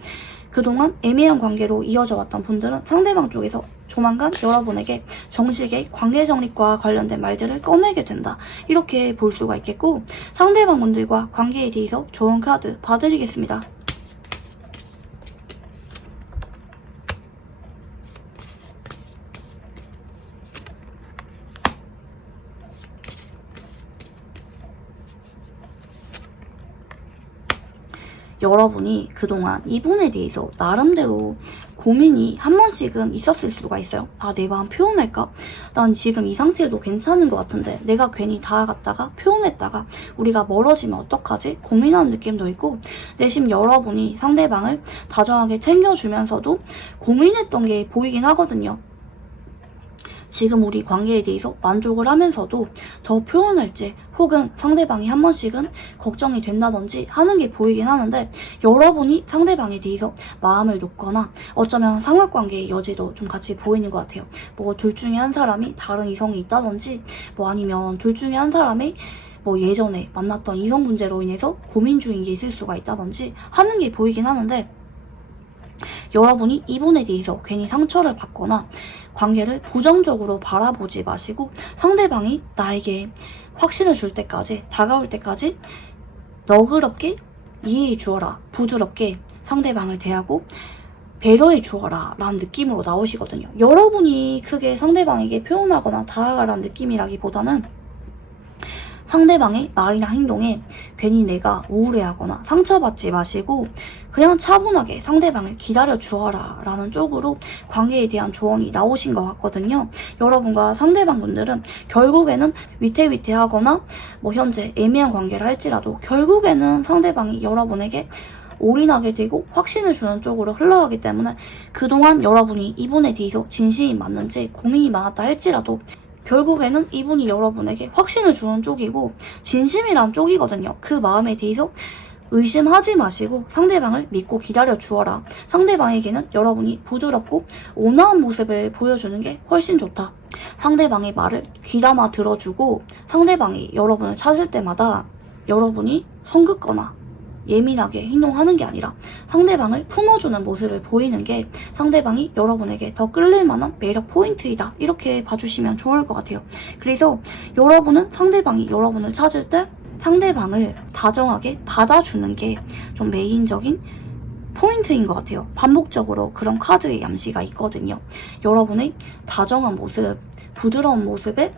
그동안 애매한 관계로 이어져 왔던 분들은 상대방 쪽에서 조만간 여러분에게 정식의 관계 정립과 관련된 말들을 꺼내게 된다. 이렇게 볼 수가 있겠고, 상대방 분들과 관계에 대해서 좋은 카드 봐드리겠습니다. 여러분이 그동안 이분에 대해서 나름대로 고민이 한 번씩은 있었을 수가 있어요. 아, 내 마음 표현할까? 난 지금 이 상태도 괜찮은 것 같은데 내가 괜히 다가갔다가 표현했다가 우리가 멀어지면 어떡하지? 고민하는 느낌도 있고, 내심 여러분이 상대방을 다정하게 챙겨주면서도 고민했던 게 보이긴 하거든요. 지금 우리 관계에 대해서 만족을 하면서도 더 표현할지 혹은 상대방이 한 번씩은 걱정이 된다든지 하는 게 보이긴 하는데, 여러분이 상대방에 대해서 마음을 놓거나 어쩌면 상호관계의 여지도 좀 같이 보이는 것 같아요. 뭐 둘 중에 한 사람이 다른 이성이 있다든지 뭐 아니면 둘 중에 한 사람이 뭐 예전에 만났던 이성 문제로 인해서 고민 중인 게 있을 수가 있다든지 하는 게 보이긴 하는데, 여러분이 이분에 대해서 괜히 상처를 받거나 관계를 부정적으로 바라보지 마시고 상대방이 나에게 확신을 줄 때까지, 다가올 때까지 너그럽게 이해해 주어라, 부드럽게 상대방을 대하고 배려해 주어라 라는 느낌으로 나오시거든요. 여러분이 크게 상대방에게 표현하거나 다가가라는 느낌이라기보다는 상대방의 말이나 행동에 괜히 내가 우울해하거나 상처받지 마시고 그냥 차분하게 상대방을 기다려 주어라 라는 쪽으로 관계에 대한 조언이 나오신 것 같거든요. 여러분과 상대방분들은 결국에는 위태위태하거나 뭐 현재 애매한 관계를 할지라도 결국에는 상대방이 여러분에게 올인하게 되고 확신을 주는 쪽으로 흘러가기 때문에 그동안 여러분이 이분에 대해서 진심이 맞는지 고민이 많았다 할지라도 결국에는 이분이 여러분에게 확신을 주는 쪽이고 진심이란 쪽이거든요. 그 마음에 대해서 의심하지 마시고 상대방을 믿고 기다려 주어라. 상대방에게는 여러분이 부드럽고 온화한 모습을 보여주는 게 훨씬 좋다. 상대방의 말을 귀담아 들어주고 상대방이 여러분을 찾을 때마다 여러분이 성급거나 예민하게 행동하는 게 아니라 상대방을 품어주는 모습을 보이는 게 상대방이 여러분에게 더 끌릴만한 매력 포인트이다. 이렇게 봐주시면 좋을 것 같아요. 그래서 여러분은 상대방이 여러분을 찾을 때 상대방을 다정하게 받아주는 게 좀 메인적인 포인트인 것 같아요. 반복적으로 그런 카드의 암시가 있거든요. 여러분의 다정한 모습, 부드러운 모습에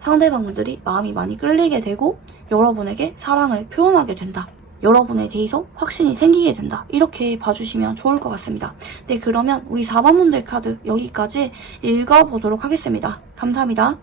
상대방분들이 마음이 많이 끌리게 되고 여러분에게 사랑을 표현하게 된다. 여러분에 대해서 확신이 생기게 된다. 이렇게 봐주시면 좋을 것 같습니다. 네, 그러면 우리 4번 분들 카드 여기까지 읽어보도록 하겠습니다. 감사합니다.